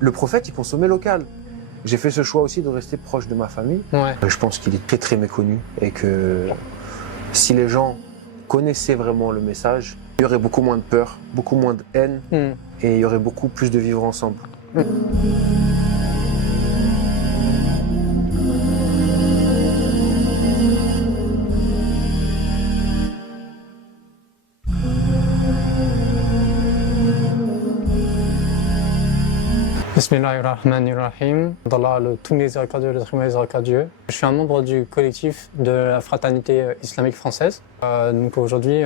le prophète, il consommait local. J'ai fait ce choix aussi de rester proche de ma famille. Ouais. Je pense qu'il est très très méconnu et que si les gens connaissaient vraiment le message, il y aurait beaucoup moins de peur, beaucoup moins de haine et il y aurait beaucoup plus de vivre ensemble. Bismillahirrahmanirrahim. D'Allah, le tout miséricordieux, le très miséricordieux. Je suis un membre du collectif de la fraternité islamique française. Donc aujourd'hui,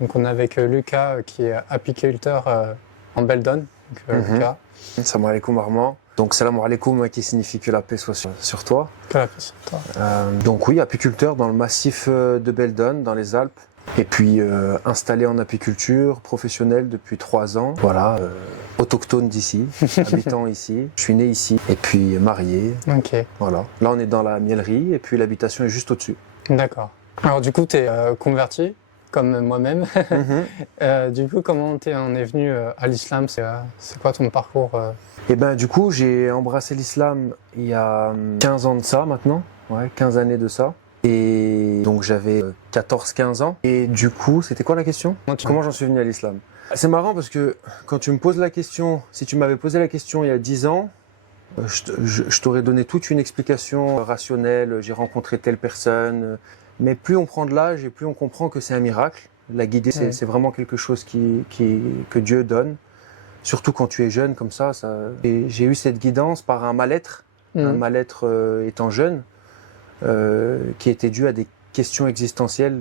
on est avec Lucas qui est apiculteur en Beldon. Lucas. Salam alaikum Armand. Donc salam alaikum qui signifie que la paix soit sur toi. Que la paix sur toi. Donc oui, apiculteur dans le massif de Beldon, dans les Alpes. Et puis installé en apiculture, professionnel depuis 3 ans. Voilà, autochtone d'ici, habitant ici. Je suis né ici et puis marié. Ok. Voilà. Là on est dans la miellerie et puis l'habitation est juste au-dessus. D'accord. Alors du coup, tu es converti, comme moi-même. Du coup, comment on est venu à l'islam? C'est quoi ton parcours Et ben du coup, j'ai embrassé l'islam il y a 15 ans de ça maintenant. Ouais, 15 années de ça. Et donc j'avais 14-15 ans. Et du coup, c'était quoi la question? Comment j'en suis venu à l'islam? C'est marrant parce que quand tu me poses la question, si tu m'avais posé la question il y a 10 ans, je t'aurais donné toute une explication rationnelle, j'ai rencontré telle personne. Mais plus on prend de l'âge et plus on comprend que c'est un miracle. La guidée, c'est vraiment quelque chose que Dieu donne. Surtout quand tu es jeune comme ça. Et j'ai eu cette guidance par un mal-être, un mal-être étant jeune. Qui était dû à des questions existentielles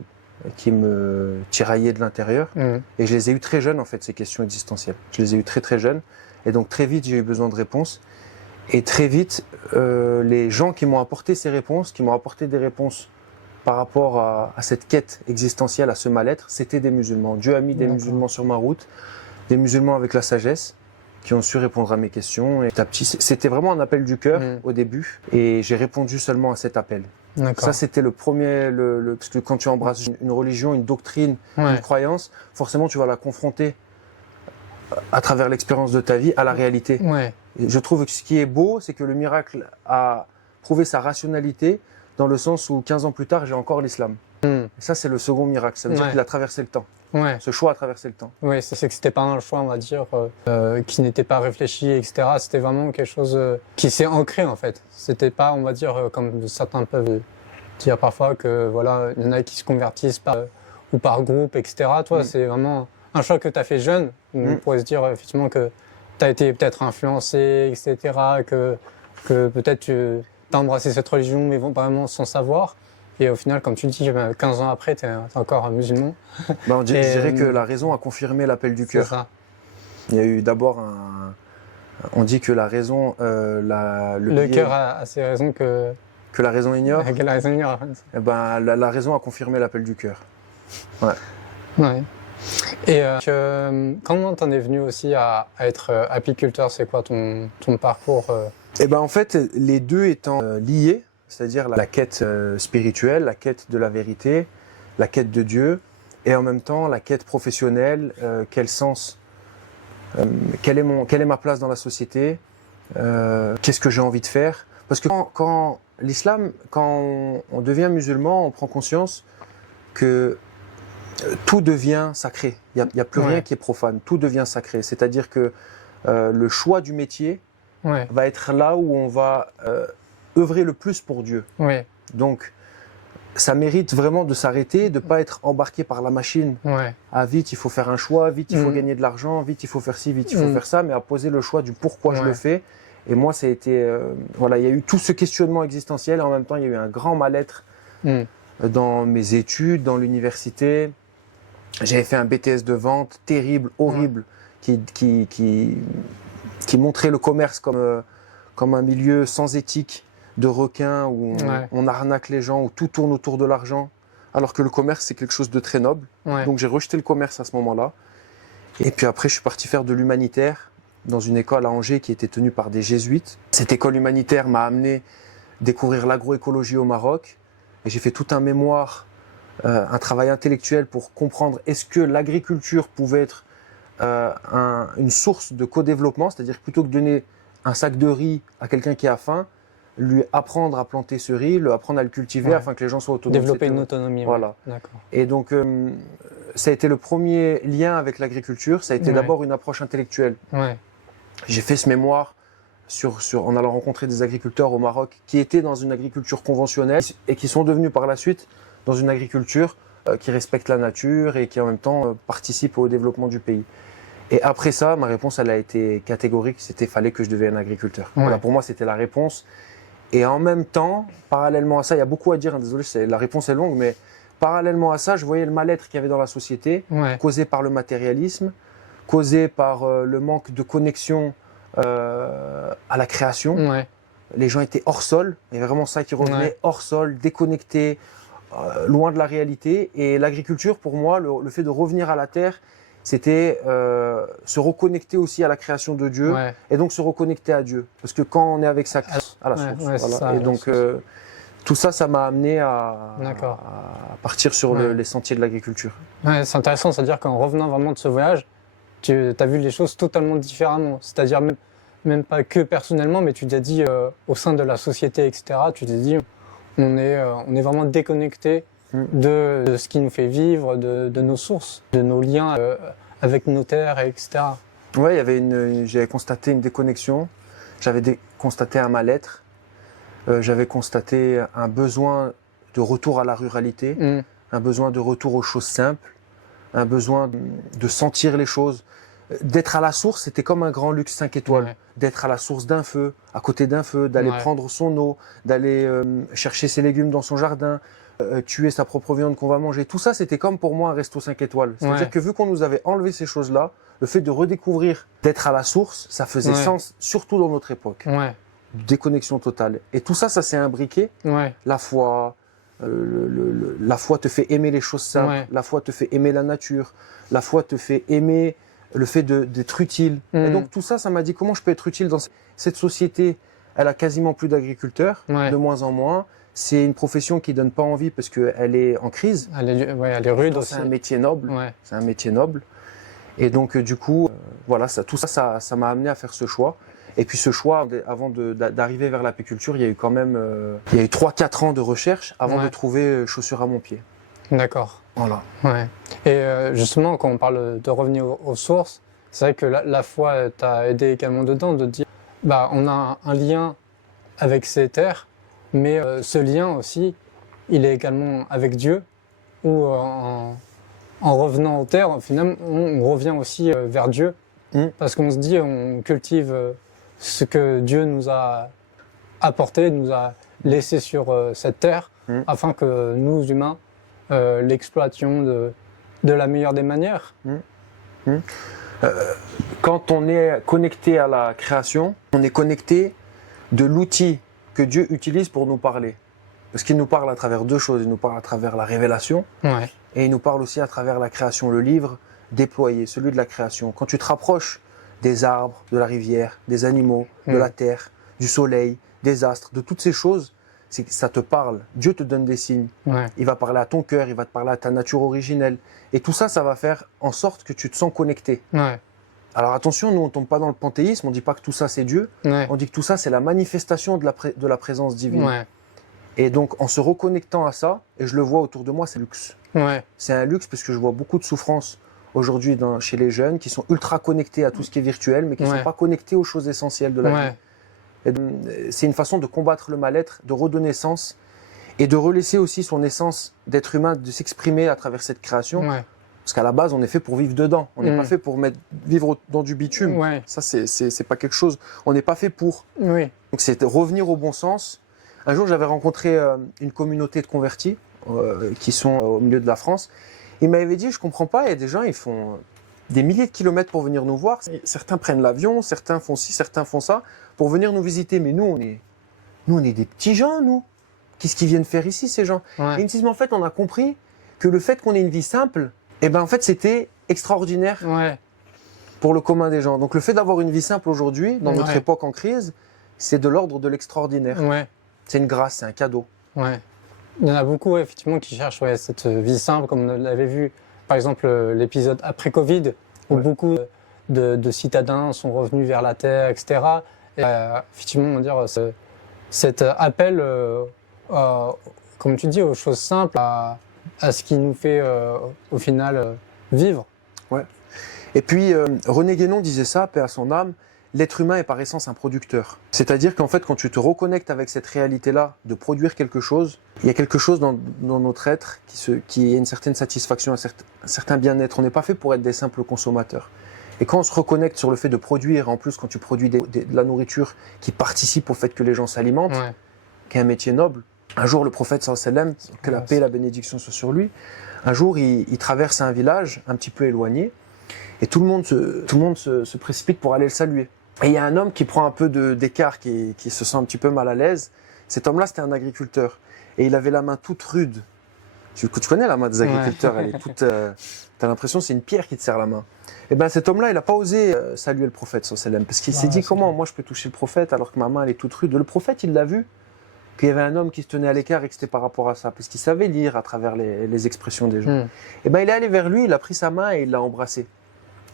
qui me tiraillaient de l'intérieur. Et je les ai eues très jeunes, en fait, ces questions existentielles. Je les ai eues très très jeunes. Et donc très vite, j'ai eu besoin de réponses. Et très vite, les gens qui m'ont apporté ces réponses, qui m'ont apporté des réponses par rapport à cette quête existentielle, à ce mal-être, c'était des musulmans. Dieu a mis des musulmans sur ma route, des musulmans avec la sagesse, qui ont su répondre à mes questions. Et petit à petit, c'était vraiment un appel du cœur au début, et j'ai répondu seulement à cet appel. Ça, c'était le premier, parce que quand tu embrasses une religion, une doctrine, une croyance, forcément, tu vas la confronter à travers l'expérience de ta vie à la réalité. Et je trouve que ce qui est beau, c'est que le miracle a prouvé sa rationalité dans le sens où 15 ans plus tard, j'ai encore l'islam. Et ça, c'est le second miracle. Ça veut dire qu'il a traversé le temps. Ce choix a traversé le temps. Oui, c'est que c'était pas un choix, on va dire, qui n'était pas réfléchi, etc. C'était vraiment quelque chose qui s'est ancré, en fait. C'était pas, on va dire, comme certains peuvent dire parfois, que voilà, il y en a qui se convertissent ou par groupe, etc. Toi, c'est vraiment un choix que tu as fait jeune. On pourrait se dire, effectivement, que tu as été peut-être influencé, etc. Que peut-être tu as embrassé cette religion, mais vraiment sans savoir. Et au final, comme tu dis, 15 ans après, tu es encore un musulman. Je dirais que la raison a confirmé l'appel du cœur. C'est ça. Il y a eu d'abord on dit que la raison... le cœur a ses raisons que la raison ignore. Que la raison ignore. Eh ben, la raison a confirmé l'appel du cœur. Ouais. Et comment t'en es venu aussi à être apiculteur? C'est quoi ton parcours Eh ben, en fait, les deux étant liés, c'est-à-dire la quête spirituelle, la quête de la vérité, la quête de Dieu, et en même temps la quête professionnelle, quel sens, quelle est ma place dans la société, qu'est-ce que j'ai envie de faire. Parce que quand l'islam, quand on devient musulman, on prend conscience que tout devient sacré. Il n'y a plus rien qui est profane, tout devient sacré. C'est-à-dire que le choix du métier va être là où on va œuvrer le plus pour Dieu. Donc, ça mérite vraiment de s'arrêter, de ne pas être embarqué par la machine. Ah, vite, il faut faire un choix, vite, il faut gagner de l'argent, vite, il faut faire ci, vite, il faut faire ça, mais à poser le choix du pourquoi je le fais. Et moi, ça a été... voilà, il y a eu tout ce questionnement existentiel, et en même temps, il y a eu un grand mal-être dans mes études, dans l'université. J'avais fait un BTS de vente terrible, horrible, qui montrait le commerce comme un milieu sans éthique, de requins, où on arnaque les gens, où tout tourne autour de l'argent, alors que le commerce, c'est quelque chose de très noble. Donc j'ai rejeté le commerce à ce moment-là. Et puis après, je suis parti faire de l'humanitaire dans une école à Angers qui était tenue par des jésuites. Cette école humanitaire m'a amené découvrir l'agroécologie au Maroc. Et j'ai fait tout un mémoire, un travail intellectuel pour comprendre est-ce que l'agriculture pouvait être une source de co-développement, c'est-à-dire que plutôt que de donner un sac de riz à quelqu'un qui a faim, lui apprendre à planter ce riz, lui apprendre à le cultiver afin que les gens soient autonomes. Développer une autonomie. Voilà. D'accord. Et donc, ça a été le premier lien avec l'agriculture. Ça a été d'abord une approche intellectuelle. Ouais. J'ai fait ce mémoire en allant rencontrer des agriculteurs au Maroc qui étaient dans une agriculture conventionnelle et qui sont devenus par la suite dans une agriculture qui respecte la nature et qui en même temps participe au développement du pays. Et après ça, ma réponse, elle a été catégorique. Fallait que je devienne agriculteur. Ouais. Voilà, pour moi, c'était la réponse. Et en même temps, parallèlement à ça, il y a beaucoup à dire. Hein, désolé, la réponse est longue, mais parallèlement à ça, je voyais le mal-être qu'il y avait dans la société, causé par le matérialisme, causé par le manque de connexion à la création. Ouais. Les gens étaient hors sol, il y avait vraiment ça qui revenait, hors sol, déconnectés, loin de la réalité. Et l'agriculture, pour moi, le fait de revenir à la terre, c'était se reconnecter aussi à la création de Dieu et donc se reconnecter à Dieu. Parce que quand on est avec sa source, à la source. Voilà. Ça, et donc tout ça, ça m'a amené à partir sur les sentiers de l'agriculture. Ouais, c'est intéressant, c'est-à-dire qu'en revenant vraiment de ce voyage, tu as vu les choses totalement différemment. C'est-à-dire même pas que personnellement, mais tu t'es dit au sein de la société, etc., tu t'es dit on est vraiment déconnecté de ce qui nous fait vivre, de nos sources, de nos liens avec nos terres, etc. Ouais, j'avais constaté une déconnexion, j'avais constaté un mal-être, j'avais constaté un besoin de retour à la ruralité, un besoin de retour aux choses simples, un besoin de sentir les choses. D'être à la source, c'était comme un grand luxe 5 étoiles. D'être à la source d'un feu, à côté d'un feu, d'aller prendre son eau, d'aller chercher ses légumes dans son jardin, tuer sa propre viande qu'on va manger. Tout ça, c'était comme pour moi un resto 5 étoiles. C'est-à-dire que vu qu'on nous avait enlevé ces choses-là, le fait de redécouvrir, d'être à la source, ça faisait sens, surtout dans notre époque. Déconnexion totale. Et tout ça, ça s'est imbriqué. La foi, la foi te fait aimer les choses simples, la foi te fait aimer la nature, la foi te fait aimer le fait d'être utile. Et donc tout ça, ça m'a dit comment je peux être utile dans cette société. Elle a quasiment plus d'agriculteurs, de moins en moins. C'est une profession qui donne pas envie parce qu'elle est en crise. Elle est rude aussi. C'est un métier noble. C'est un métier noble. Et donc du coup, voilà, tout ça m'a amené à faire ce choix. Et puis ce choix, avant d'arriver vers l'apiculture, il y a eu quand même 3-4 ans de recherche avant de trouver chaussures à mon pied. D'accord. Voilà. Et justement, quand on parle de revenir aux sources, c'est vrai que la foi t'a aidé également dedans, de dire, on a un lien avec ces terres, mais ce lien aussi, il est également avec Dieu, où en revenant aux terres, finalement, on revient aussi vers Dieu, parce qu'on se dit, on cultive ce que Dieu nous a apporté, nous a laissé sur cette terre, afin que nous, humains, l'exploitation de la meilleure des manières. Quand on est connecté à la création, on est connecté de l'outil que Dieu utilise pour nous parler. Parce qu'il nous parle à travers deux choses. Il nous parle à travers la révélation et il nous parle aussi à travers la création, le livre déployé, celui de la création. Quand tu te rapproches des arbres, de la rivière, des animaux, de la terre, du soleil, des astres, de toutes ces choses, c'est que ça te parle. Dieu te donne des signes. Il va parler à ton cœur, il va te parler à ta nature originelle. Et tout ça, ça va faire en sorte que tu te sens connecté. Alors attention, nous on ne tombe pas dans le panthéisme, on ne dit pas que tout ça c'est Dieu, on dit que tout ça c'est la manifestation de la présence divine. Et donc en se reconnectant à ça, et je le vois autour de moi, c'est luxe. C'est un luxe parce que je vois beaucoup de souffrance aujourd'hui chez les jeunes qui sont ultra connectés à tout ce qui est virtuel, mais qui ne sont pas connectés aux choses essentielles de la vie. C'est une façon de combattre le mal-être, de redonner sens et de relaisser aussi son essence d'être humain, de s'exprimer à travers cette création. Parce qu'à la base, on est fait pour vivre dedans. On n'est pas fait pour vivre dans du bitume. Ça, c'est pas quelque chose. On n'est pas fait pour. Donc, c'est revenir au bon sens. Un jour, j'avais rencontré une communauté de convertis qui sont au milieu de la France. Ils m'avaient dit, je comprends pas, il y a des gens, ils font des milliers de kilomètres pour venir nous voir. Certains prennent l'avion, certains font ci, certains font ça, pour venir nous visiter. Mais nous, on est des petits gens, nous. Qu'est-ce qu'ils viennent faire ici, ces gens? Et ils me disent, mais en fait, on a compris que le fait qu'on ait une vie simple, en fait, c'était extraordinaire pour le commun des gens. Donc, le fait d'avoir une vie simple aujourd'hui, dans notre époque en crise, c'est de l'ordre de l'extraordinaire. C'est une grâce, c'est un cadeau. Il y en a beaucoup, effectivement, qui cherchent cette vie simple, comme on l'avait vu, par exemple, l'épisode après Covid, où beaucoup de citadins sont revenus vers la terre, etc. Et, effectivement, on va dire, cet appel, comme tu dis, aux choses simples, à ce qui nous fait au final vivre. Ouais. Et puis René Guénon disait ça, paix à son âme, l'être humain est par essence un producteur. C'est-à-dire qu'en fait, quand tu te reconnectes avec cette réalité-là de produire quelque chose, il y a quelque chose dans notre être qui a une certaine satisfaction, un certain bien-être. On n'est pas fait pour être des simples consommateurs. Et quand on se reconnecte sur le fait de produire, en plus quand tu produis de la nourriture qui participe au fait que les gens s'alimentent, Ouais. qui est un métier noble, un jour le prophète sallallahu alayhi wa sallam, que la paix et la bénédiction soient sur lui, un jour il traverse un village un petit peu éloigné et tout le monde se précipite pour aller le saluer. Et il y a un homme qui prend un peu d'écart, qui se sent un petit peu mal à l'aise. Cet homme-là, c'était un agriculteur. Et il avait la main toute rude. Tu connais la main des agriculteurs, elle est toute... t'as l'impression que c'est une pierre qui te serre la main. Et bien cet homme-là, il n'a pas osé saluer le prophète, sallallahu alayhi wa sallam, parce qu'il s'est dit, comment moi je peux toucher le prophète alors que ma main elle est toute rude. Le prophète, il l'a vu, qu'il y avait un homme qui se tenait à l'écart et que c'était par rapport à ça, parce qu'il savait lire à travers les expressions des gens. Et bien il est allé vers lui, il a pris sa main et il l'a embrassé.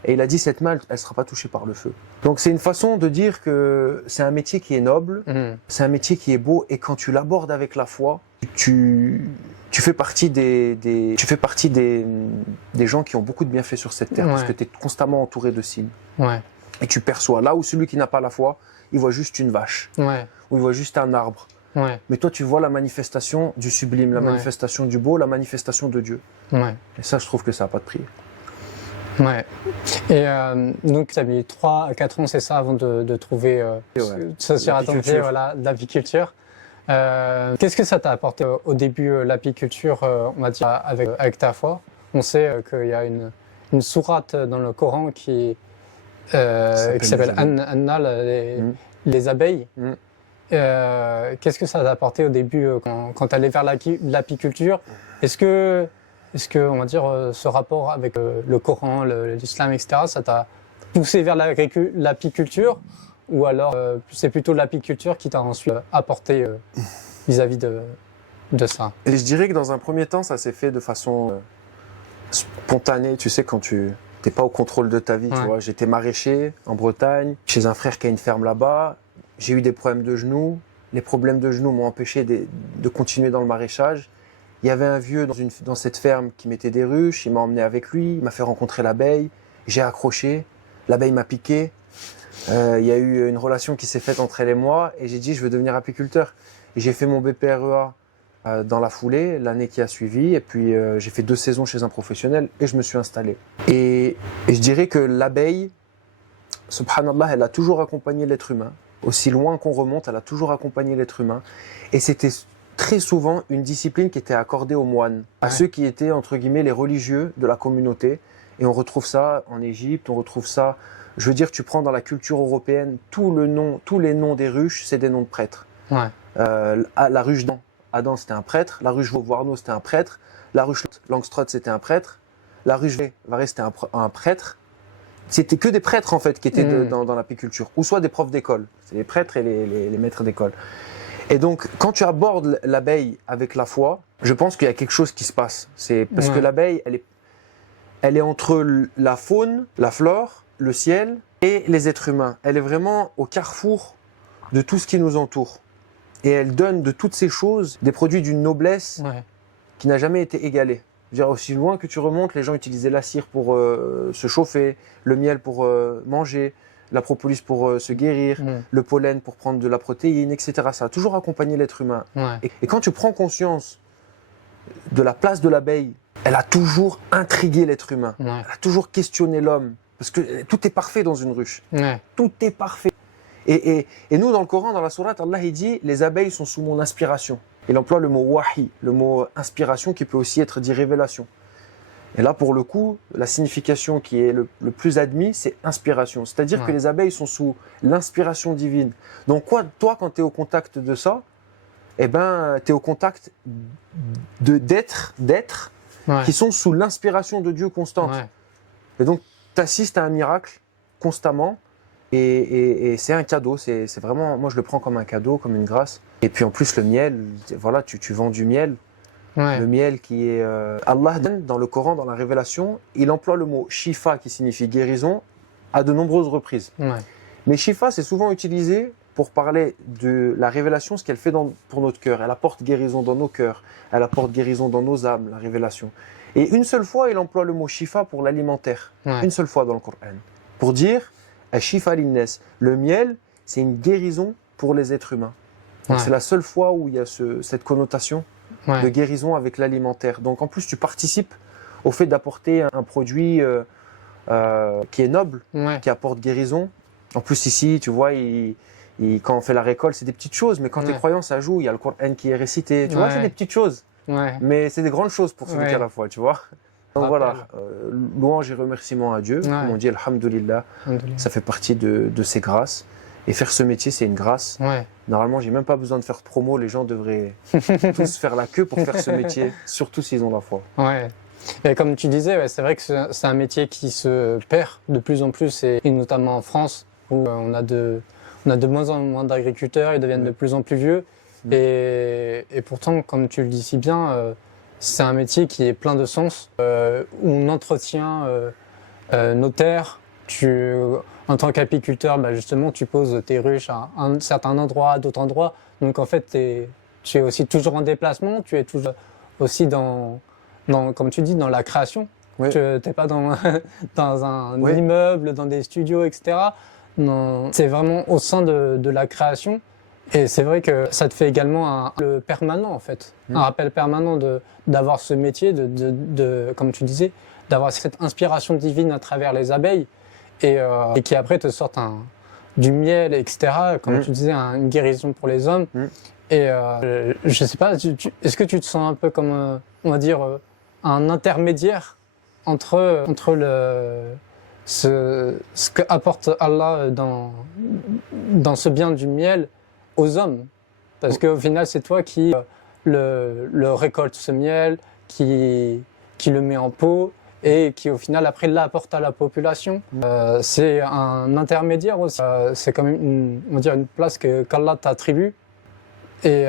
Et il a dit, cette main, elle ne sera pas touchée par le feu. Donc c'est une façon de dire que c'est un métier qui est noble, c'est un métier qui est beau, et quand tu l'abordes avec la foi, tu fais partie des gens qui ont beaucoup de bienfaits sur cette terre, parce que tu es constamment entouré de signes. Ouais. Et tu perçois. Là où celui qui n'a pas la foi, il voit juste une vache, Ouais. ou il voit juste un arbre. Ouais. Mais toi, tu vois la manifestation du sublime, la manifestation du beau, la manifestation de Dieu. Ouais. Et ça, je trouve que ça n'a pas de prix. Ouais. Et donc, tu as mis 3 à 4 ans, c'est ça, avant de trouver sur attention l'apiculture. Qu'est-ce que ça t'a apporté au début, l'apiculture, on va dire, avec ta foi? On sait qu'il y a une sourate dans le Coran qui s'appelle Anna, les abeilles. Qu'est-ce que ça t'a apporté au début quand tu allais vers l'apiculture? Est-ce que, on va dire, ce rapport avec le Coran, l'islam, etc., ça t'a poussé vers l'apiculture, ou alors c'est plutôt l'apiculture qui t'a ensuite apporté vis-à-vis de ça? Et je dirais que dans un premier temps, ça s'est fait de façon spontanée. Tu sais, quand tu n'es pas au contrôle de ta vie, tu vois. J'étais maraîcher en Bretagne, chez un frère qui a une ferme là-bas. J'ai eu des problèmes de genoux. Les problèmes de genoux m'ont empêché de continuer dans le maraîchage. Il y avait un vieux dans cette ferme qui mettait des ruches, il m'a emmené avec lui, il m'a fait rencontrer l'abeille, j'ai accroché, l'abeille m'a piqué, il y a eu une relation qui s'est faite entre elle et moi, et j'ai dit je veux devenir apiculteur. Et j'ai fait mon BPREA dans la foulée, l'année qui a suivi, et puis j'ai fait 2 saisons chez un professionnel, et je me suis installé. Et je dirais que l'abeille, subhanallah, elle a toujours accompagné l'être humain, aussi loin qu'on remonte, elle a toujours accompagné l'être humain, et c'était très souvent une discipline qui était accordée aux moines, à ceux qui étaient entre guillemets les religieux de la communauté. Et on retrouve ça en Égypte, on retrouve ça, je veux dire, tu prends dans la culture européenne, tous les noms des ruches, c'est des noms de prêtres. La ruche Adam, c'était un prêtre, la ruche Vauvarno, c'était un prêtre, la ruche Langstrot, c'était un prêtre, la ruche Varese, c'était un prêtre. C'était que des prêtres en fait qui étaient dans l'apiculture, ou soit des profs d'école, c'est les prêtres et les maîtres d'école. Et donc, quand tu abordes l'abeille avec la foi, je pense qu'il y a quelque chose qui se passe. C'est parce que l'abeille, elle est entre la faune, la flore, le ciel et les êtres humains. Elle est vraiment au carrefour de tout ce qui nous entoure. Et elle donne de toutes ces choses des produits d'une noblesse qui n'a jamais été égalée. Je veux dire, aussi loin que tu remontes, les gens utilisaient la cire pour se chauffer, le miel pour manger, la propolis pour se guérir, le pollen pour prendre de la protéine, etc. Ça a toujours accompagné l'être humain. Et quand tu prends conscience de la place de l'abeille, elle a toujours intrigué l'être humain. Elle a toujours questionné l'homme. Parce que tout est parfait dans une ruche. Tout est parfait. Et nous, dans le Coran, dans la sourate, Allah il dit « Les abeilles sont sous mon inspiration ». Il emploie le mot « wahi », le mot « inspiration » qui peut aussi être dit « révélation ». Et là, pour le coup, la signification qui est le plus admise, c'est inspiration. C'est-à-dire que les abeilles sont sous l'inspiration divine. Donc, toi, quand tu es au contact de ça, eh ben, tu es au contact d'êtres qui sont sous l'inspiration de Dieu constante. Et donc, tu assistes à un miracle constamment. Et c'est un cadeau. C'est vraiment, moi, je le prends comme un cadeau, comme une grâce. Et puis, en plus, le miel, voilà, tu vends du miel. Le miel qui est... Allah, dans le Coran, dans la Révélation, il emploie le mot « shifa » qui signifie guérison à de nombreuses reprises. Mais Shifa, c'est souvent utilisé pour parler de la révélation, ce qu'elle fait pour notre cœur. Elle apporte guérison dans nos cœurs, elle apporte guérison dans nos âmes, la révélation. Et une seule fois, il emploie le mot Shifa pour l'alimentaire. Ouais. Une seule fois dans le Coran. Pour dire, Shifa linnes. Le miel, c'est une guérison pour les êtres humains. Donc Ouais. c'est la seule fois où il y a cette connotation Ouais. de guérison avec l'alimentaire. Donc en plus, tu participes au fait d'apporter un produit qui est noble, Ouais. qui apporte guérison. En plus ici, tu vois, quand on fait la récolte, c'est des petites choses, mais quand tu es Ouais. croyant, ça joue. Il y a le Coran qui est récité. Tu vois, Ouais. c'est des petites choses, Ouais. mais c'est des grandes choses pour celui Ouais. qui à la fois, tu vois. Donc Rappel. voilà, louange et remerciement à Dieu. Ouais. Comme on dit, alhamdulillah, Alhamdoulilah. ça fait partie de ses grâces. Et faire ce métier, c'est une grâce. Ouais. Normalement, j'ai même pas besoin de faire de promo. Les gens devraient tous faire la queue pour faire ce métier, surtout s'ils ont la foi. Ouais. Et comme tu disais, ouais, c'est vrai que c'est un métier qui se perd de plus en plus, et notamment en France, où on a de moins en moins d'agriculteurs, ils deviennent de plus en plus vieux. Et pourtant, comme tu le dis si bien, c'est un métier qui est plein de sens, où on entretient nos terres. En tant qu'apiculteur, bah justement, tu poses tes ruches à un certain endroit, à d'autres endroits. Donc en fait, tu es aussi toujours en déplacement, tu es toujours aussi comme tu dis, dans la création. Oui. Tu n'es pas dans un Oui. immeuble, dans des studios, etc. Non, c'est vraiment au sein de la création. Et c'est vrai que ça te fait également le permanent, en fait. Un rappel permanent d'avoir ce métier, comme tu disais, d'avoir cette inspiration divine à travers les abeilles et qui après te sortent du miel, etc. Comme tu disais, une guérison pour les hommes. Et je sais pas, est-ce que tu te sens un peu comme, on va dire, un intermédiaire entre ce que apporte Allah dans ce bien du miel aux hommes? Parce qu'au final, c'est toi qui le récolte, ce miel, qui le met en pot et qui au final après l'apporte à la population. C'est un intermédiaire aussi. C'est quand même on va dire une place qu'Allah t'attribue. Et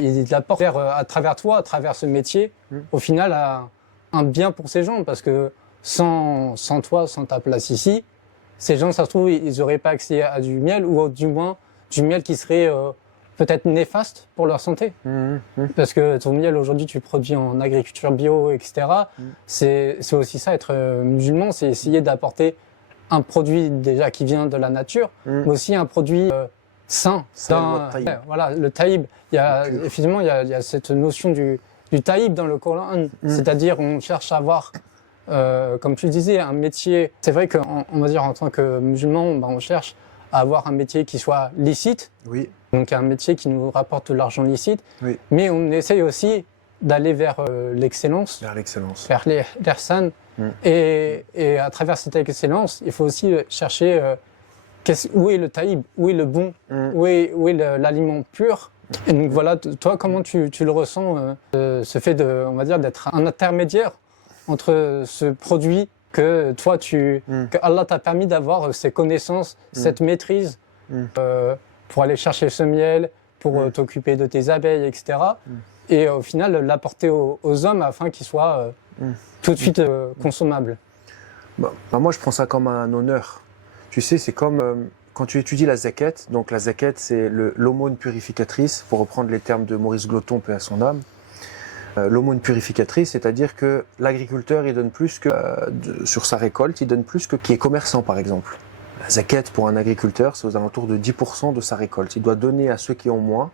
il apporte à travers toi, à travers ce métier, au final, un bien pour ces gens. Parce que sans toi, sans ta place ici, ces gens, ça se trouve, ils n'auraient pas accès à du miel, ou du moins du miel qui serait peut-être néfaste pour leur santé. Parce que ton miel, aujourd'hui, tu produis en agriculture bio, etc. C'est aussi ça, être musulman, c'est essayer d'apporter un produit déjà qui vient de la nature, mais aussi un produit sain. Voilà, le taïb. Effectivement, il y a cette notion du taïb dans le Coran, c'est-à-dire on cherche à avoir, comme tu disais, un métier. C'est vrai qu'on va dire en tant que musulman, on cherche à avoir un métier qui soit licite, donc un métier qui nous rapporte de l'argent licite, mais on essaye aussi d'aller vers l'excellence, vers l'ihsan, et à travers cette excellence, il faut aussi chercher où est le taïb, où est le bon, où est l'aliment pur. Et donc voilà, toi, comment tu le ressens, ce fait on va dire, d'être un intermédiaire entre ce produit que toi, que Allah t'a permis d'avoir ces connaissances, cette maîtrise, pour aller chercher ce miel, pour t'occuper de tes abeilles, etc. Et au final, l'apporter aux hommes afin qu'ils soient tout de suite consommables. Moi, je prends ça comme un honneur. Tu sais, c'est comme quand tu étudies la zakat. Donc la zakat, c'est l'aumône purificatrice, pour reprendre les termes de Maurice Gloton, paix à son âme. L'aumône purificatrice, c'est-à-dire que l'agriculteur, il donne plus que sur sa récolte, il donne plus que qui est commerçant, par exemple. La zakat, pour un agriculteur, c'est aux alentours de 10% de sa récolte. Il doit donner à ceux qui ont moins,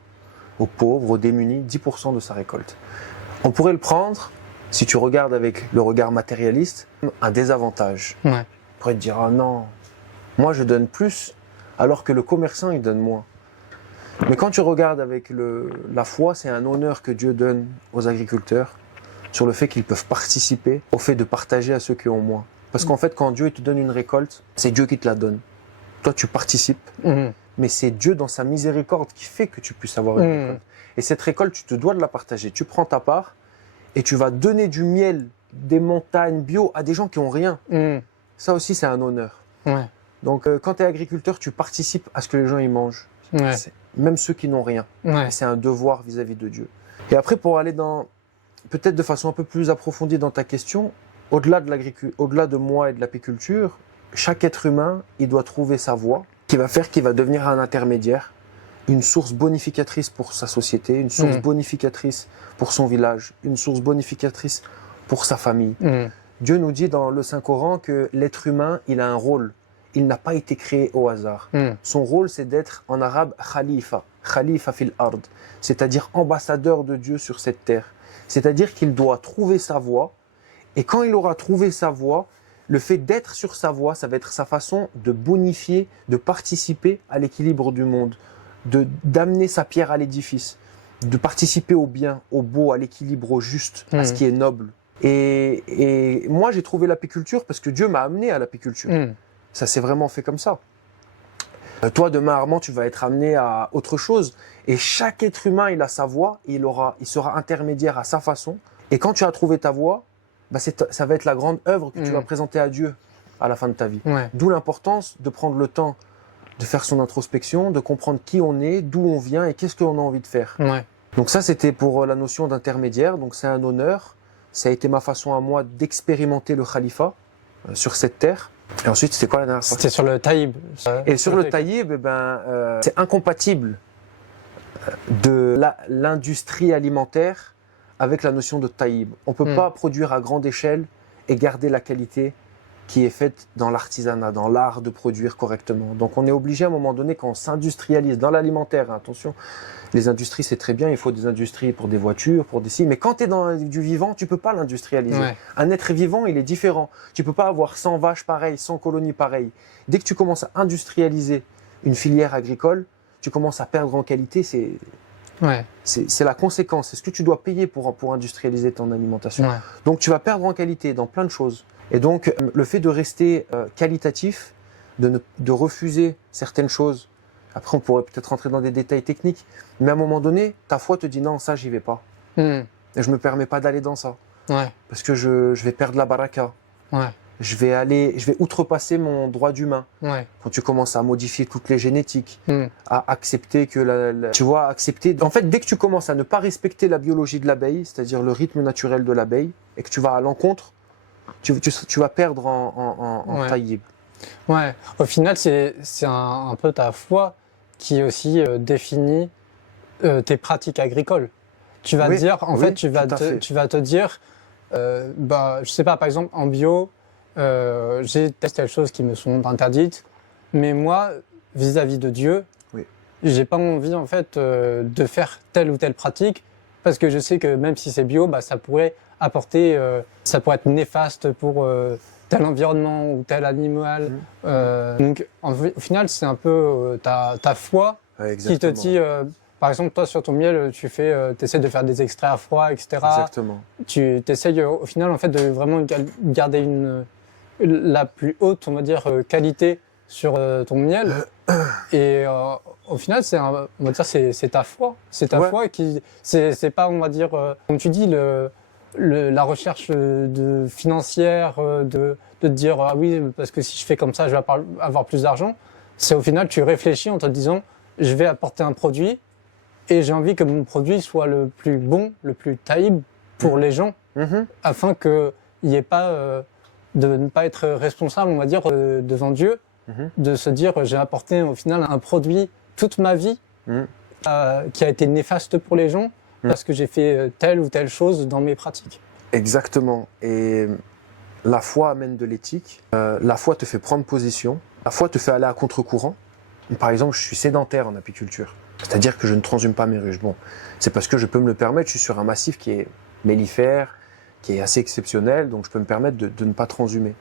aux pauvres, aux démunis, 10% de sa récolte. On pourrait le prendre, si tu regardes avec le regard matérialiste, un désavantage. Ouais. On pourrait te dire, ah non, moi je donne plus, alors que le commerçant, il donne moins. Mais quand tu regardes avec la foi, c'est un honneur que Dieu donne aux agriculteurs sur le fait qu'ils peuvent participer au fait de partager à ceux qui ont moins. Parce qu'en fait, quand Dieu te donne une récolte, c'est Dieu qui te la donne. Toi, tu participes, mais c'est Dieu dans sa miséricorde qui fait que tu puisses avoir une récolte. Et cette récolte, tu te dois de la partager. Tu prends ta part et tu vas donner du miel, des montagnes bio à des gens qui n'ont rien. Ça aussi, c'est un honneur. Ouais. Donc, quand tu es agriculteur, tu participes à ce que les gens y mangent. Ouais. Même ceux qui n'ont rien. Ouais. C'est un devoir vis-à-vis de Dieu. Et après, pour aller peut-être de façon un peu plus approfondie dans ta question, au-delà de moi et de l'apiculture, chaque être humain, il doit trouver sa voie, qui va faire qu'il va devenir un intermédiaire, une source bonificatrice pour sa société, une source bonificatrice pour son village, une source bonificatrice pour sa famille. Dieu nous dit dans le Saint-Coran que l'être humain, il a un rôle. Il n'a pas été créé au hasard. Son rôle, c'est d'être en arabe khalifa, khalifa fil ard, c'est-à-dire ambassadeur de Dieu sur cette terre. C'est-à-dire qu'il doit trouver sa voie, et quand il aura trouvé sa voie, le fait d'être sur sa voie, ça va être sa façon de bonifier, de participer à l'équilibre du monde, d'amener sa pierre à l'édifice, de participer au bien, au beau, à l'équilibre, au juste, à ce qui est noble. Et moi, j'ai trouvé l'apiculture parce que Dieu m'a amené à l'apiculture. Ça s'est vraiment fait comme ça. Toi, demain, Armand, tu vas être amené à autre chose. Et chaque être humain, il a sa voie, il sera intermédiaire à sa façon. Et quand tu as trouvé ta voie, bah ça va être la grande œuvre que tu vas présenter à Dieu à la fin de ta vie. D'où l'importance de prendre le temps de faire son introspection, de comprendre qui on est, d'où on vient et qu'est-ce qu'on a envie de faire. Donc ça, c'était pour la notion d'intermédiaire. Donc c'est un honneur. Ça a été ma façon à moi d'expérimenter le khalifa sur cette terre. Et ensuite, c'était quoi la dernière fois? C'était sur le taïb. Et sur le taïb, c'est incompatible de l'industrie alimentaire avec la notion de taïb. On ne peut pas produire à grande échelle et garder la qualité qui est faite dans l'artisanat, dans l'art de produire correctement. Donc on est obligé à un moment donné, quand on s'industrialise dans l'alimentaire, attention, les industries c'est très bien, il faut des industries pour des voitures, pour des signes, mais quand tu es dans du vivant, tu peux pas l'industrialiser. Un être vivant, il est différent. Tu peux pas avoir 100 vaches pareilles, 100 colonies pareilles. Dès que tu commences à industrialiser une filière agricole, tu commences à perdre en qualité, c'est la conséquence, c'est ce que tu dois payer pour industrialiser ton alimentation. Donc tu vas perdre en qualité dans plein de choses. Et donc, le fait de rester qualitatif, de refuser certaines choses, après on pourrait peut-être rentrer dans des détails techniques, mais à un moment donné, ta foi te dit non, ça j'y vais pas. Et je me permets pas d'aller dans ça. Parce que je vais perdre la baraka. Je vais outrepasser mon droit d'humain. Quand tu commences à modifier toutes les génétiques, à accepter que tu vois, accepter. En fait, dès que tu commences à ne pas respecter la biologie de l'abeille, c'est-à-dire le rythme naturel de l'abeille, et que tu vas à l'encontre, tu vas perdre en taïb. Au final, c'est un peu ta foi qui aussi définit tes pratiques agricoles. Tu vas dire, en fait, tu vas te dire, je sais pas, par exemple, en bio, j'ai telle choses qui me sont interdites, mais moi, vis-à-vis de Dieu, j'ai pas envie, en fait, de faire telle ou telle pratique, parce que je sais que même si c'est bio, ça pourrait apporter, ça pourrait être néfaste pour tel environnement ou tel animal. Donc, au final, c'est un peu ta foi qui te dit, par exemple, toi, sur ton miel, tu essaies de faire des extraits à froid, etc. Exactement. Tu essayes, au final, en fait, de vraiment garder la plus haute, on va dire, qualité sur ton miel. Et au final, on va dire, c'est ta foi. C'est ta foi qui, c'est pas, on va dire, comme tu dis, la recherche financière, de te dire, ah oui, parce que si je fais comme ça, je vais avoir plus d'argent. C'est au final, tu réfléchis en te disant, je vais apporter un produit et j'ai envie que mon produit soit le plus bon, le plus taïb pour les gens, afin qu'il n'y ait pas de ne pas être responsable, on va dire, devant Dieu, de se dire, j'ai apporté au final un produit toute ma vie qui a été néfaste pour les gens parce que j'ai fait telle ou telle chose dans mes pratiques. Exactement. Et la foi amène de l'éthique, la foi te fait prendre position, la foi te fait aller à contre-courant. Par exemple, je suis sédentaire en apiculture. C'est-à-dire que je ne transhume pas mes ruches. Bon, c'est parce que je peux me le permettre, je suis sur un massif qui est mellifère, qui est assez exceptionnel, donc je peux me permettre de ne pas transhumer.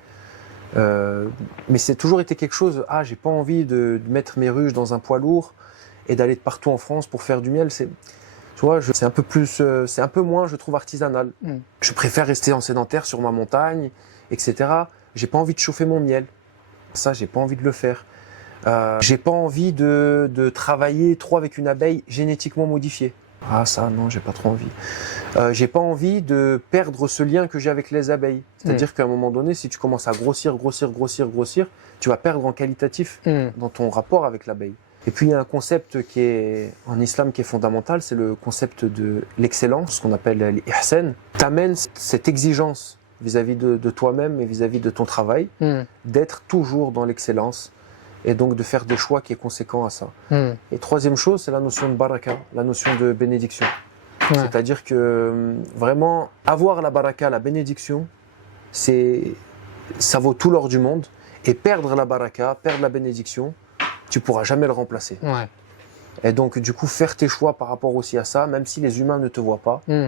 Mais c'est toujours été quelque chose, j'ai pas envie de mettre mes ruches dans un poids lourd et d'aller de partout en France pour faire du miel. Tu vois, c'est un peu plus, c'est un peu moins, je trouve, artisanal. Je préfère rester en sédentaire sur ma montagne, etc. J'ai pas envie de chauffer mon miel. Ça, j'ai pas envie de le faire. J'ai pas envie de travailler trop avec une abeille génétiquement modifiée. Ça, non, j'ai pas trop envie. J'ai pas envie de perdre ce lien que j'ai avec les abeilles. C'est-à-dire qu'à un moment donné, si tu commences à grossir, tu vas perdre en qualitatif dans ton rapport avec l'abeille. Et puis, il y a un concept qui est, en islam, qui est fondamental, c'est le concept de l'excellence, ce qu'on appelle l'ihsan. T'amènes cette exigence vis-à-vis de toi-même et vis-à-vis de ton travail, d'être toujours dans l'excellence et donc de faire des choix qui est conséquent à ça. Mm. Et troisième chose, c'est la notion de baraka, la notion de bénédiction. Ouais. C'est-à-dire que vraiment, avoir la baraka, la bénédiction, ça vaut tout l'or du monde. Et perdre la baraka, perdre la bénédiction, tu pourras jamais le remplacer. Ouais. Et donc, du coup, faire tes choix par rapport aussi à ça, même si les humains ne te voient pas, Mm.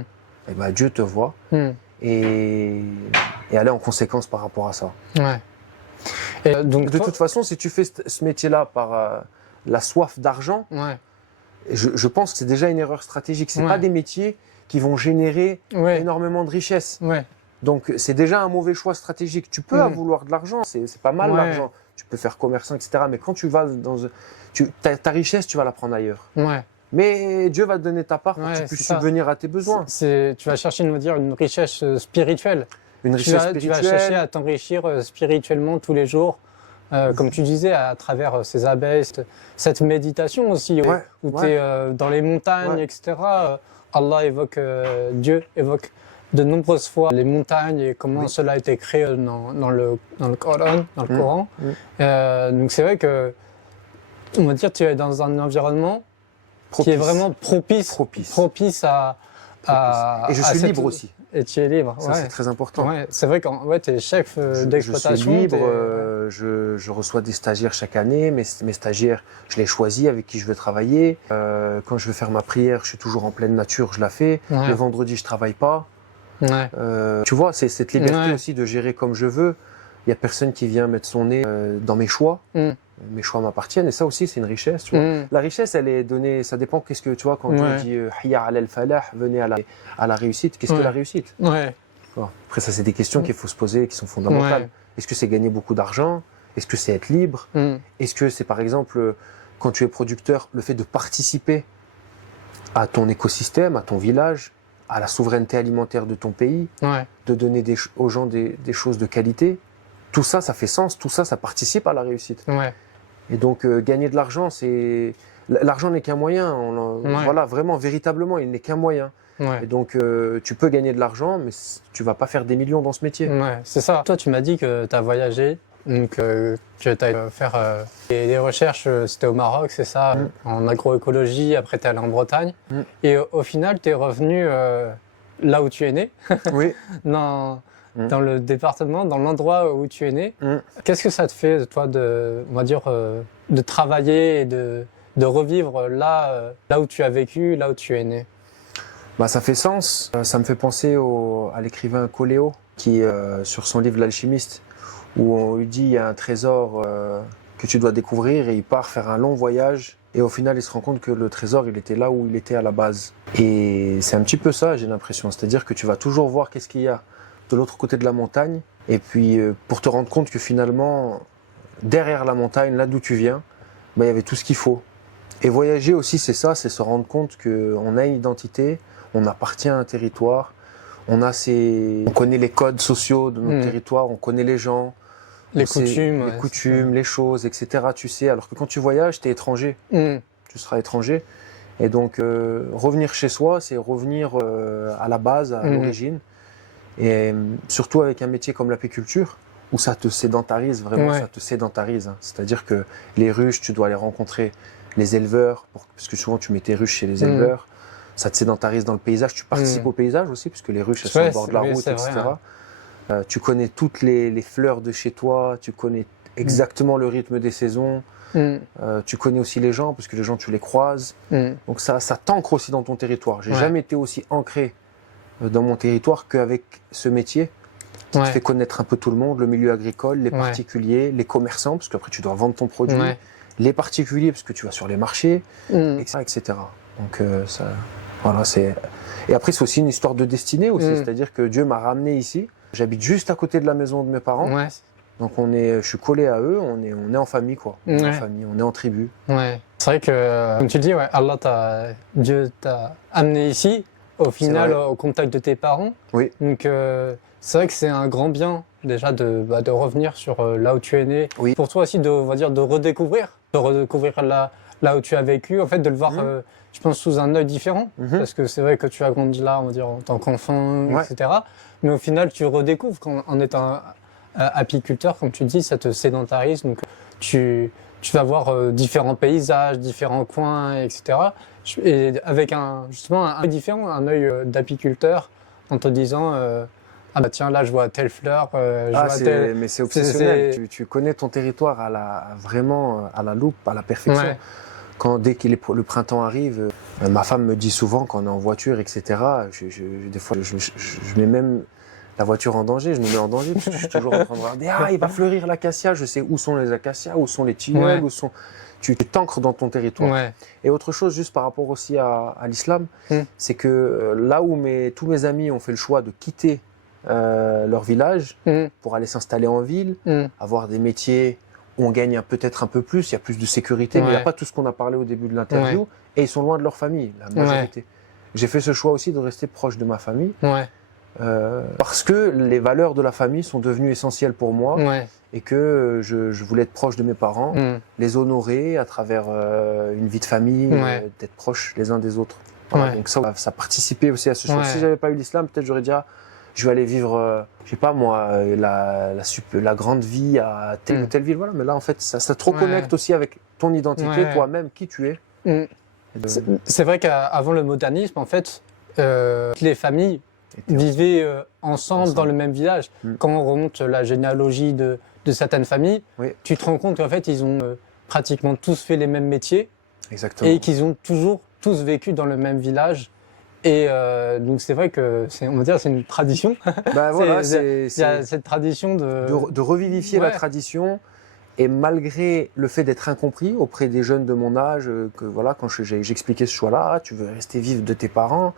eh ben, Dieu te voit. Mm. Et aller en conséquence par rapport à ça. Ouais. Et donc, De toute façon, si tu fais ce métier-là par la soif d'argent, ouais. je pense que c'est déjà une erreur stratégique. C'est Ouais. pas des métiers qui vont générer Ouais. énormément de richesse. Ouais. Donc, c'est déjà un mauvais choix stratégique. Tu peux vouloir de l'argent, c'est pas mal Ouais. l'argent. Tu peux faire commerçant, etc. Mais quand tu vas ta richesse, tu vas la prendre ailleurs. Ouais. Mais Dieu va te donner ta part pour Ouais, que tu puisses c'est ça. subvenir à tes besoins. Tu vas chercher, une richesse spirituelle. Une Tu richesse vas spirituelle. chercher à t'enrichir spirituellement tous les jours, comme tu disais, à travers ces abeilles, cette méditation aussi, Ouais, où ouais. tu es dans les montagnes, Ouais. etc. Allah évoque, Dieu évoque de nombreuses fois les montagnes et comment Oui. cela a été créé dans le Coran. Coran. Donc c'est vrai que, on va dire, tu es dans un environnement qui est vraiment propice à Et je à suis cette- libre aussi. Et tu es libre. Ça, ouais. c'est très important. Ouais, c'est vrai qu'en tu es chef Je d'exploitation. suis libre, t'es- je reçois des stagiaires chaque année. Mes stagiaires, je les choisis avec qui je veux travailler. Quand je veux faire ma prière, je suis toujours en pleine nature, je la fais. Ouais. Le vendredi, je travaille pas. Ouais. Tu vois, c'est cette liberté Ouais. aussi de gérer comme je veux. Il y a personne qui vient mettre son nez dans mes choix. Mm. Mes choix m'appartiennent et ça aussi, c'est une richesse. Tu vois. Mm. La richesse, elle est donnée, ça dépend qu'est-ce que tu vois quand Ouais. on dit Hiya ala al-falah, venez à la réussite. Qu'est-ce que Ouais. la réussite? Ouais. Bon, après, ça, c'est des questions qu'il faut se poser, qui sont fondamentales. Ouais. Est-ce que c'est gagner beaucoup d'argent? Est-ce que c'est être libre? Mm. Est-ce que c'est, par exemple, quand tu es producteur, le fait de participer à ton écosystème, à ton village, à la souveraineté alimentaire de ton pays, Ouais. de donner aux gens des choses de qualité? Tout ça, ça fait sens. Tout ça, ça participe à la réussite. Ouais. Et donc, gagner de l'argent, l'argent n'est qu'un moyen. Ouais. Voilà, vraiment, véritablement, il n'est qu'un moyen. Ouais. Et donc, tu peux gagner de l'argent, mais tu vas pas faire des millions dans ce métier. Ouais, c'est ça. Toi, tu m'as dit que tu as voyagé, donc que tu as fait des recherches, c'était au Maroc, c'est ça, en agroécologie, après tu es allé en Bretagne. Mm. Et au final, tu es revenu là où tu es né, Oui. dans, Mm. dans le département, dans l'endroit où tu es né. Mm. Qu'est-ce que ça te fait, toi, on va dire, de travailler et de revivre là où tu as vécu, là où tu es né? Bah, ça fait sens. Ça me fait penser à l'écrivain Coléo, qui, sur son livre L'Alchimiste, où on lui dit il y a un trésor que tu dois découvrir et il part faire un long voyage. Et au final, il se rend compte que le trésor, il était là où il était à la base. Et c'est un petit peu ça, j'ai l'impression. C'est-à-dire que tu vas toujours voir qu'est-ce qu'il y a de l'autre côté de la montagne. Et puis, pour te rendre compte que finalement, derrière la montagne, là d'où tu viens, bah, il y avait tout ce qu'il faut. Et voyager aussi, c'est ça, c'est se rendre compte qu'on a une identité, on appartient à un territoire, on connaît les codes sociaux de notre territoire, on connaît les gens, Les coutumes. les coutumes, les choses, etc. Tu sais, alors que quand tu voyages, tu es étranger, Mm. tu seras étranger. Et donc, revenir chez soi, c'est revenir à la base, à l'origine. Et surtout avec un métier comme l'apiculture, où ça te sédentarise, vraiment, Ouais. ça te sédentarise. Hein. C'est-à-dire que les ruches, tu dois aller rencontrer les éleveurs, parce que souvent tu mets tes ruches chez les éleveurs. Ça te sédentarise dans le paysage. Tu participes au paysage aussi, puisque les ruches, elles sont au bord de la route, c'est etc. vrai, hein. Tu connais toutes les fleurs de chez toi, tu connais exactement le rythme des saisons. Mm. Tu connais aussi les gens, parce que les gens, tu les croises. Mm. Donc ça t'ancre aussi dans ton territoire. J'ai Ouais. jamais été aussi ancré dans mon territoire qu'avec ce métier. Ça Ouais. te fait connaître un peu tout le monde, le milieu agricole, les Ouais. particuliers, les commerçants, parce qu'après tu dois vendre ton produit, Ouais. les particuliers, parce que tu vas sur les marchés, Mm. etc. Donc ça, voilà, Et après, c'est aussi une histoire de destinée aussi, c'est-à-dire que Dieu m'a ramené ici. J'habite juste à côté de la maison de mes parents, Ouais. donc je suis collé à eux, on est en famille, quoi. On est en Ouais. famille, on est en tribu. Ouais. C'est vrai que, comme tu le dis, ouais, Dieu t'a amené ici, au final, vrai. au contact de tes parents. Oui. Donc, c'est vrai que c'est un grand bien, déjà, de revenir sur là où tu es né. Oui. Pour toi aussi, on va dire, de redécouvrir là où tu as vécu, en fait, de le voir, je pense, sous un œil différent. Parce que c'est vrai que tu as grandi là, on va dire, en tant qu'enfant, Ouais. etc. Mais au final, tu redécouvres en étant apiculteur, comme tu dis, ça te sédentarise. Donc, tu tu vas voir différents paysages, différents coins, etc. Et avec justement un œil différent, un œil d'apiculteur, en te disant ah bah tiens, là je vois telle fleur, je vois telle... Mais c'est obsessionnel. Tu connais ton territoire vraiment à la loupe, à la perfection. Ouais. Dès que le printemps arrive, ma femme me dit souvent quand on est en voiture, etc. Des fois, je mets même la voiture en danger, je me mets en danger parce que je suis toujours en train de regarder. Ah, il va fleurir l'acacia, je sais où sont les acacias, où sont les tilleuls, tu t'ancres dans ton territoire. Ouais. Et autre chose, juste par rapport aussi à l'islam, c'est que là où tous mes amis ont fait le choix de quitter leur village pour aller s'installer en ville, avoir des métiers où on gagne peut-être un peu plus, il y a plus de sécurité, mais il n'y a pas tout ce qu'on a parlé au début de l'interview, et ils sont loin de leur famille, la majorité. J'ai fait ce choix aussi de rester proche de ma famille, parce que les valeurs de la famille sont devenues essentielles pour moi, et que je voulais être proche de mes parents, les honorer à travers une vie de famille, d'être proche les uns des autres. Voilà, donc ça participait aussi à ce choix. Si j'avais pas eu l'islam, peut-être j'aurais dit je vais aller vivre, je sais pas moi, la grande vie à telle ou telle ville. Voilà, mais là en fait, ça te reconnecte aussi avec ton identité, toi-même, qui tu es. C'est vrai qu'avant le modernisme, en fait, les familles vivaient ensemble dans le même village. Quand on remonte la généalogie de certaines familles, tu te rends compte qu'en fait, ils ont pratiquement tous fait les mêmes métiers. Exactement. Et qu'ils ont toujours tous vécu dans le même village. Et donc c'est vrai que on va dire c'est une tradition. Bah voilà, il y a cette tradition de revivifier la tradition. Et malgré le fait d'être incompris auprès des jeunes de mon âge, que voilà, quand j'expliquais ce choix-là, tu veux rester vivre de tes parents,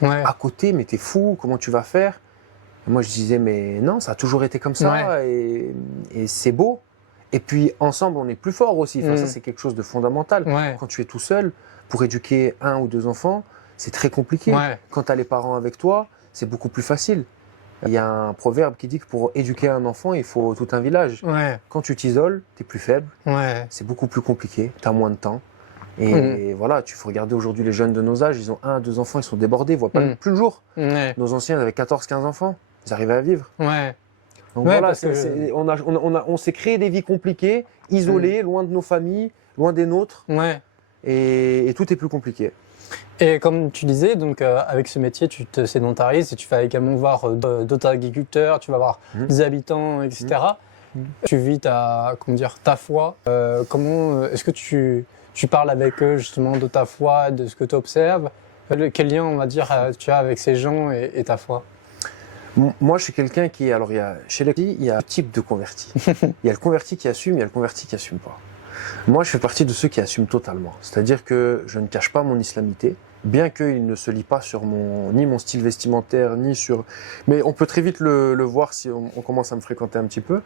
à côté, mais t'es fou, comment tu vas faire? Et moi je disais mais non, ça a toujours été comme ça et c'est beau. Et puis ensemble on est plus fort aussi. Enfin, ça c'est quelque chose de fondamental. Quand tu es tout seul pour éduquer 1 ou 2 enfants, c'est très compliqué. Quand tu as les parents avec toi, c'est beaucoup plus facile. Il y a un proverbe qui dit que pour éduquer un enfant, il faut tout un village. Quand tu t'isoles, tu es plus faible. C'est beaucoup plus compliqué. Tu as moins de temps. Et voilà, tu faut regarder aujourd'hui les jeunes de nos âges, ils ont 1 à 2 enfants, ils sont débordés, ils voient pas plus le jour. Nos anciens avaient 14-15 enfants, ils arrivaient à vivre. Donc voilà, on s'est créé des vies compliquées, isolées, loin de nos familles, loin des nôtres. Et tout est plus compliqué. Et comme tu disais, donc avec ce métier, tu te sédentarises et tu vas également voir d'autres agriculteurs, tu vas voir des habitants, etc. Tu vis ta foi. Comment est-ce que tu parles avec eux justement de ta foi, de ce que tu observes? Quel lien, on va dire, tu as avec ces gens et ta foi? Moi, je suis quelqu'un chez les il y a 2 types de convertis. Il y a le converti qui assume, il y a le converti qui assume pas. Moi, je fais partie de ceux qui assument totalement. C'est-à-dire que je ne cache pas mon islamité, bien qu'il ne se lie pas sur ni mon style vestimentaire, ni sur... Mais on peut très vite le voir si on commence à me fréquenter un petit peu.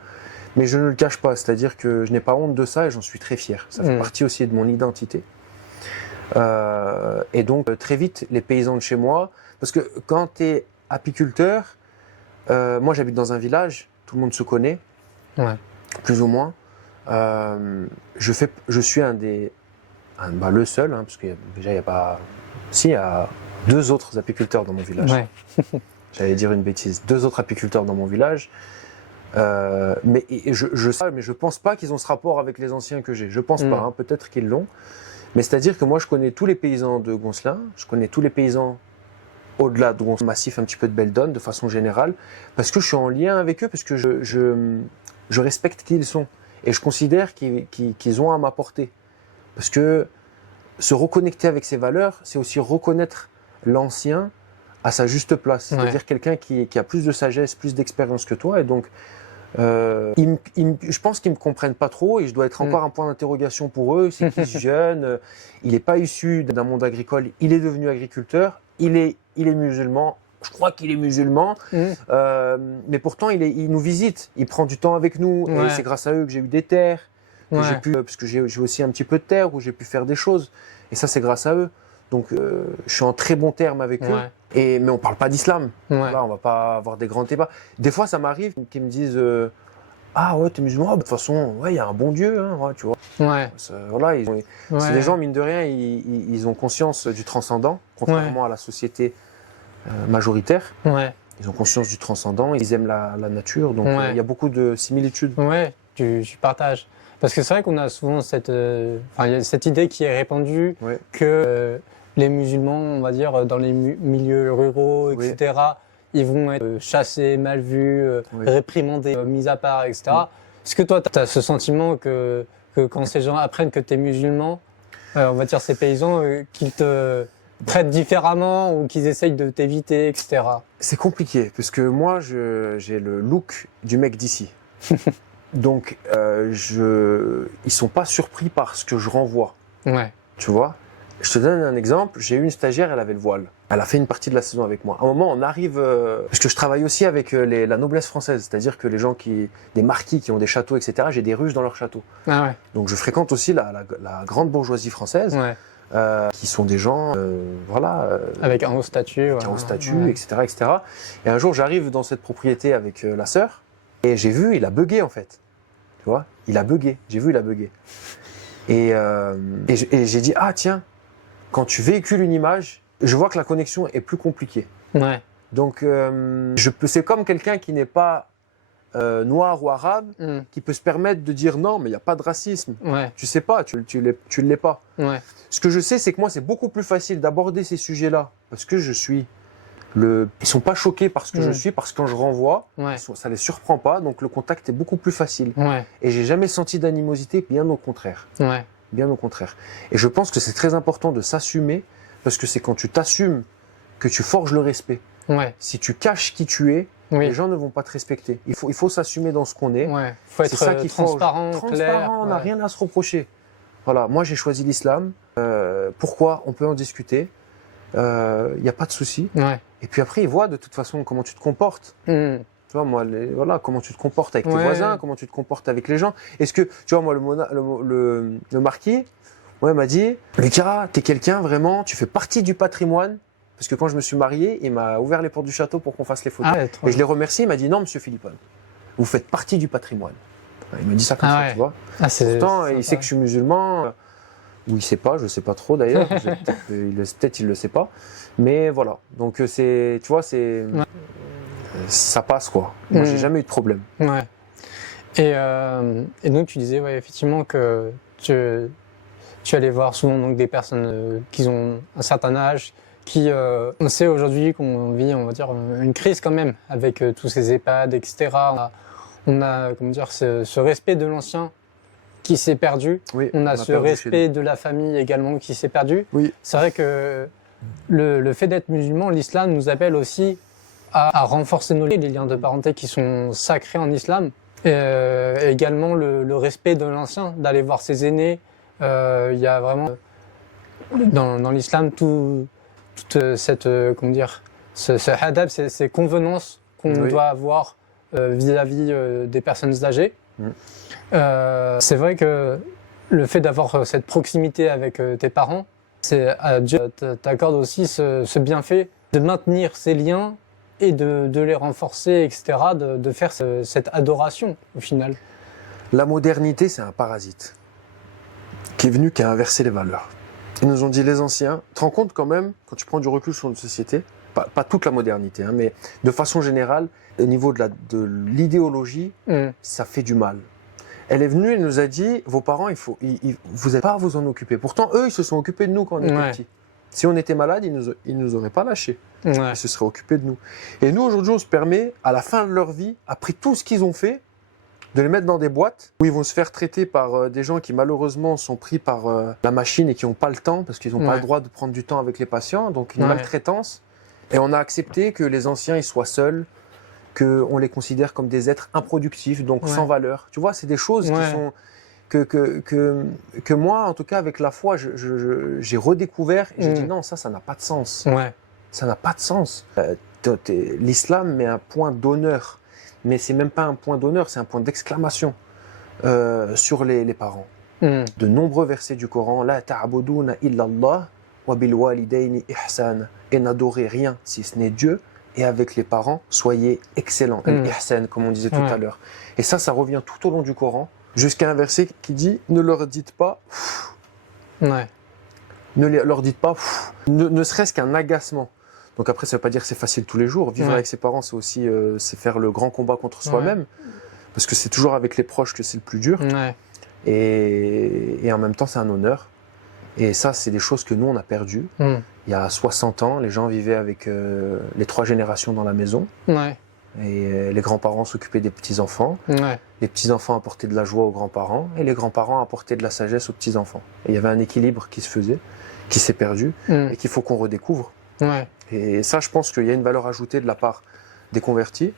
Mais je ne le cache pas, c'est-à-dire que je n'ai pas honte de ça et j'en suis très fier. Ça fait partie aussi de mon identité. Et donc, très vite, les paysans de chez moi... Parce que quand tu es apiculteur, moi j'habite dans un village, tout le monde se connaît, plus ou moins. Je suis le seul, parce que déjà il y a pas... Si, il y a 2 autres apiculteurs dans mon village. J'allais dire une bêtise. 2 autres apiculteurs dans mon village. Mais je pense pas qu'ils ont ce rapport avec les anciens que j'ai. Je pense pas, peut-être qu'ils l'ont. Mais c'est-à-dire que moi je connais tous les paysans de Goncelin, je connais tous les paysans au-delà de Goncelin, massif un petit peu de Belledonne de façon générale, parce que je suis en lien avec eux, parce que je respecte qui ils sont. Et je considère qu'ils ont à m'apporter. Parce que se reconnecter avec ses valeurs, c'est aussi reconnaître l'ancien à sa juste place. C'est-à-dire quelqu'un qui a plus de sagesse, plus d'expérience que toi. Et donc, je pense qu'ils ne me comprennent pas trop et je dois être encore un point d'interrogation pour eux. C'est qui ce jeune? Il n'est pas issu d'un monde agricole. Il est devenu agriculteur. Il est musulman. Je crois qu'il est musulman, mais pourtant il nous visite, il prend du temps avec nous, et c'est grâce à eux que j'ai eu des terres, que j'ai pu, parce que j'ai aussi un petit peu de terre où j'ai pu faire des choses, et ça c'est grâce à eux. Donc je suis en très bon terme avec eux, mais on parle pas d'islam, là, on va pas avoir des grands débats. Des fois ça m'arrive qu'ils me disent ah ouais t'es musulman, de toute façon il y a un bon Dieu, tu vois. Voilà, c'est des gens mine de rien, ils ont conscience du transcendant, contrairement à la société majoritaire. Ils ont conscience du transcendant, ils aiment la nature, donc il y a beaucoup de similitudes. Tu partages. Parce que c'est vrai qu'on a souvent il y a cette idée qui est répandue Ouais. que les musulmans, on va dire, dans les milieux ruraux, etc., ils vont être chassés, mal vus, réprimandés, mis à part, etc. Est-ce que toi, tu as ce sentiment que quand ces gens apprennent que tu es musulman, on va dire ces paysans, qu'ils te traitent différemment ou qu'ils essayent de t'éviter, etc. C'est compliqué, parce que moi, j'ai le look du mec d'ici. Donc, ils sont pas surpris par ce que je renvoie. Ouais. Tu vois? Je te donne un exemple. J'ai eu une stagiaire, elle avait le voile. Elle a fait une partie de la saison avec moi. À un moment, on arrive, parce que je travaille aussi avec la noblesse française, c'est-à-dire que les gens des marquis qui ont des châteaux, etc., j'ai des Russes dans leurs châteaux. Ah ouais. Donc, je fréquente aussi la grande bourgeoisie française, Ouais. qui sont des gens, Avec un haut statut. qui ont un haut statut, etc., etc. Et un jour, j'arrive dans cette propriété avec la sœur, et j'ai vu, il a bugué en fait. Tu vois? Il a bugué. J'ai vu, il a bugué. Et j'ai dit, ah tiens, quand tu véhicules une image, je vois que la connexion est plus compliquée. Ouais. Donc, c'est comme quelqu'un qui n'est pas noir ou arabe, qui peut se permettre de dire non, mais il n'y a pas de racisme. Ouais. Tu sais pas, tu ne l'es pas. Ouais. Ce que je sais, c'est que moi, c'est beaucoup plus facile d'aborder ces sujets-là, parce que je suis ils sont pas choqués par ce que je suis, parce que quand je renvoie, Ouais. ça les surprend pas, donc le contact est beaucoup plus facile. Ouais. Et j'ai jamais senti d'animosité, bien au contraire. Ouais. Bien au contraire. Et je pense que c'est très important de s'assumer, parce que c'est quand tu t'assumes que tu forges le respect. Ouais. Si tu caches qui tu es, Oui. les gens ne vont pas te respecter. Il faut s'assumer dans ce qu'on est. Ouais. Faut être C'est ça qui transparent, clair. On n'a Ouais. rien à se reprocher. Voilà, moi j'ai choisi l'islam. Pourquoi? On peut en discuter. Il n'y a pas de souci. Ouais. Et puis après, ils voient de toute façon comment tu te comportes. Tu vois, moi, comment tu te comportes avec tes voisins, comment tu te comportes avec les gens. Est-ce que, tu vois, moi, le marquis, il m'a dit, Lucas, t'es quelqu'un vraiment, tu fais partie du patrimoine. Parce que quand je me suis marié, il m'a ouvert les portes du château pour qu'on fasse les photos. Ah ouais, trop Et je l'ai remercié, il m'a dit, non, monsieur Philippon, vous faites partie du patrimoine. Il m'a dit ça comme ça, tu vois. Ah, Pourtant, il sait que je suis musulman. Ou il sait pas, je sais pas trop d'ailleurs. Peut-être il le sait pas. Mais voilà. Donc tu vois, ça passe quoi. Moi, j'ai jamais eu de problème. Ouais. Et donc tu disais, ouais, effectivement que tu allais voir souvent donc des personnes qui ont un certain âge, on sait aujourd'hui qu'on vit, on va dire, une crise quand même avec tous ces EHPAD, etc. On a comment dire, ce respect de l'ancien qui s'est perdu. Oui, on a ce respect de la famille également qui s'est perdu. Oui. C'est vrai que le fait d'être musulman, l'islam nous appelle aussi à renforcer les liens de parenté qui sont sacrés en islam. Et également le respect de l'ancien, d'aller voir ses aînés. Il y a vraiment dans l'islam toute cette comment dire, ce adab, ces convenances qu'on doit avoir vis-à-vis des personnes âgées. C'est vrai que le fait d'avoir cette proximité avec tes parents, Dieu t'accorde aussi ce bienfait de maintenir ces liens et de les renforcer, etc., de faire cette adoration au final. La modernité, c'est un parasite qui est venu, qui a inversé les valeurs. Ils nous ont dit, les anciens, tu te rends compte quand même, quand tu prends du recul sur une société, pas toute la modernité, hein, mais de façon générale, au niveau de l'idéologie, ça fait du mal. Elle est venue, elle nous a dit, vos parents, vous n'avez pas à vous en occuper. Pourtant, eux, ils se sont occupés de nous quand on était petits. Si on était malade, ils nous auraient pas lâchés. Ils se seraient occupés de nous. Et nous, aujourd'hui, on se permet, à la fin de leur vie, après tout ce qu'ils ont fait, de les mettre dans des boîtes où ils vont se faire traiter par des gens qui, malheureusement, sont pris par la machine et qui n'ont pas le temps, parce qu'ils n'ont pas le droit de prendre du temps avec les patients. Donc, une maltraitance. Et on a accepté que les anciens, ils soient seuls, qu'on les considère comme des êtres improductifs, donc sans valeur. Tu vois, c'est des choses qui sont que moi, en tout cas, avec la foi, j'ai redécouvert et j'ai dit non, ça n'a pas de sens. Ça n'a pas de sens. L'islam met un point d'honneur, mais c'est même pas un point d'honneur, c'est un point d'exclamation sur les parents. De nombreux versets du Coran, la ta'buduna illa Allah wa bil walidayni ihsan, et n'adorez rien si ce n'est Dieu. Et avec les parents, soyez excellents. Al-ihsan, comme on disait tout à l'heure. Et ça revient tout au long du Coran, jusqu'à un verset qui dit « Ne leur dites pas... » Ne leur dites pas... Ne serait-ce qu'un agacement. Donc après, ça ne veut pas dire que c'est facile tous les jours. Vivre avec ses parents, c'est aussi c'est faire le grand combat contre soi-même. Parce que c'est toujours avec les proches que c'est le plus dur. Et en même temps, c'est un honneur. Et ça, c'est des choses que nous, on a perdues. Il y a 60 ans, les gens vivaient avec les 3 générations dans la maison. Ouais. Et les grands-parents s'occupaient des petits-enfants. Ouais. Les petits-enfants apportaient de la joie aux grands-parents. Et les grands-parents apportaient de la sagesse aux petits-enfants. Et il y avait un équilibre qui se faisait, qui s'est perdu, et qu'il faut qu'on redécouvre. Ouais. Et ça, je pense qu'il y a une valeur ajoutée de la part des convertis.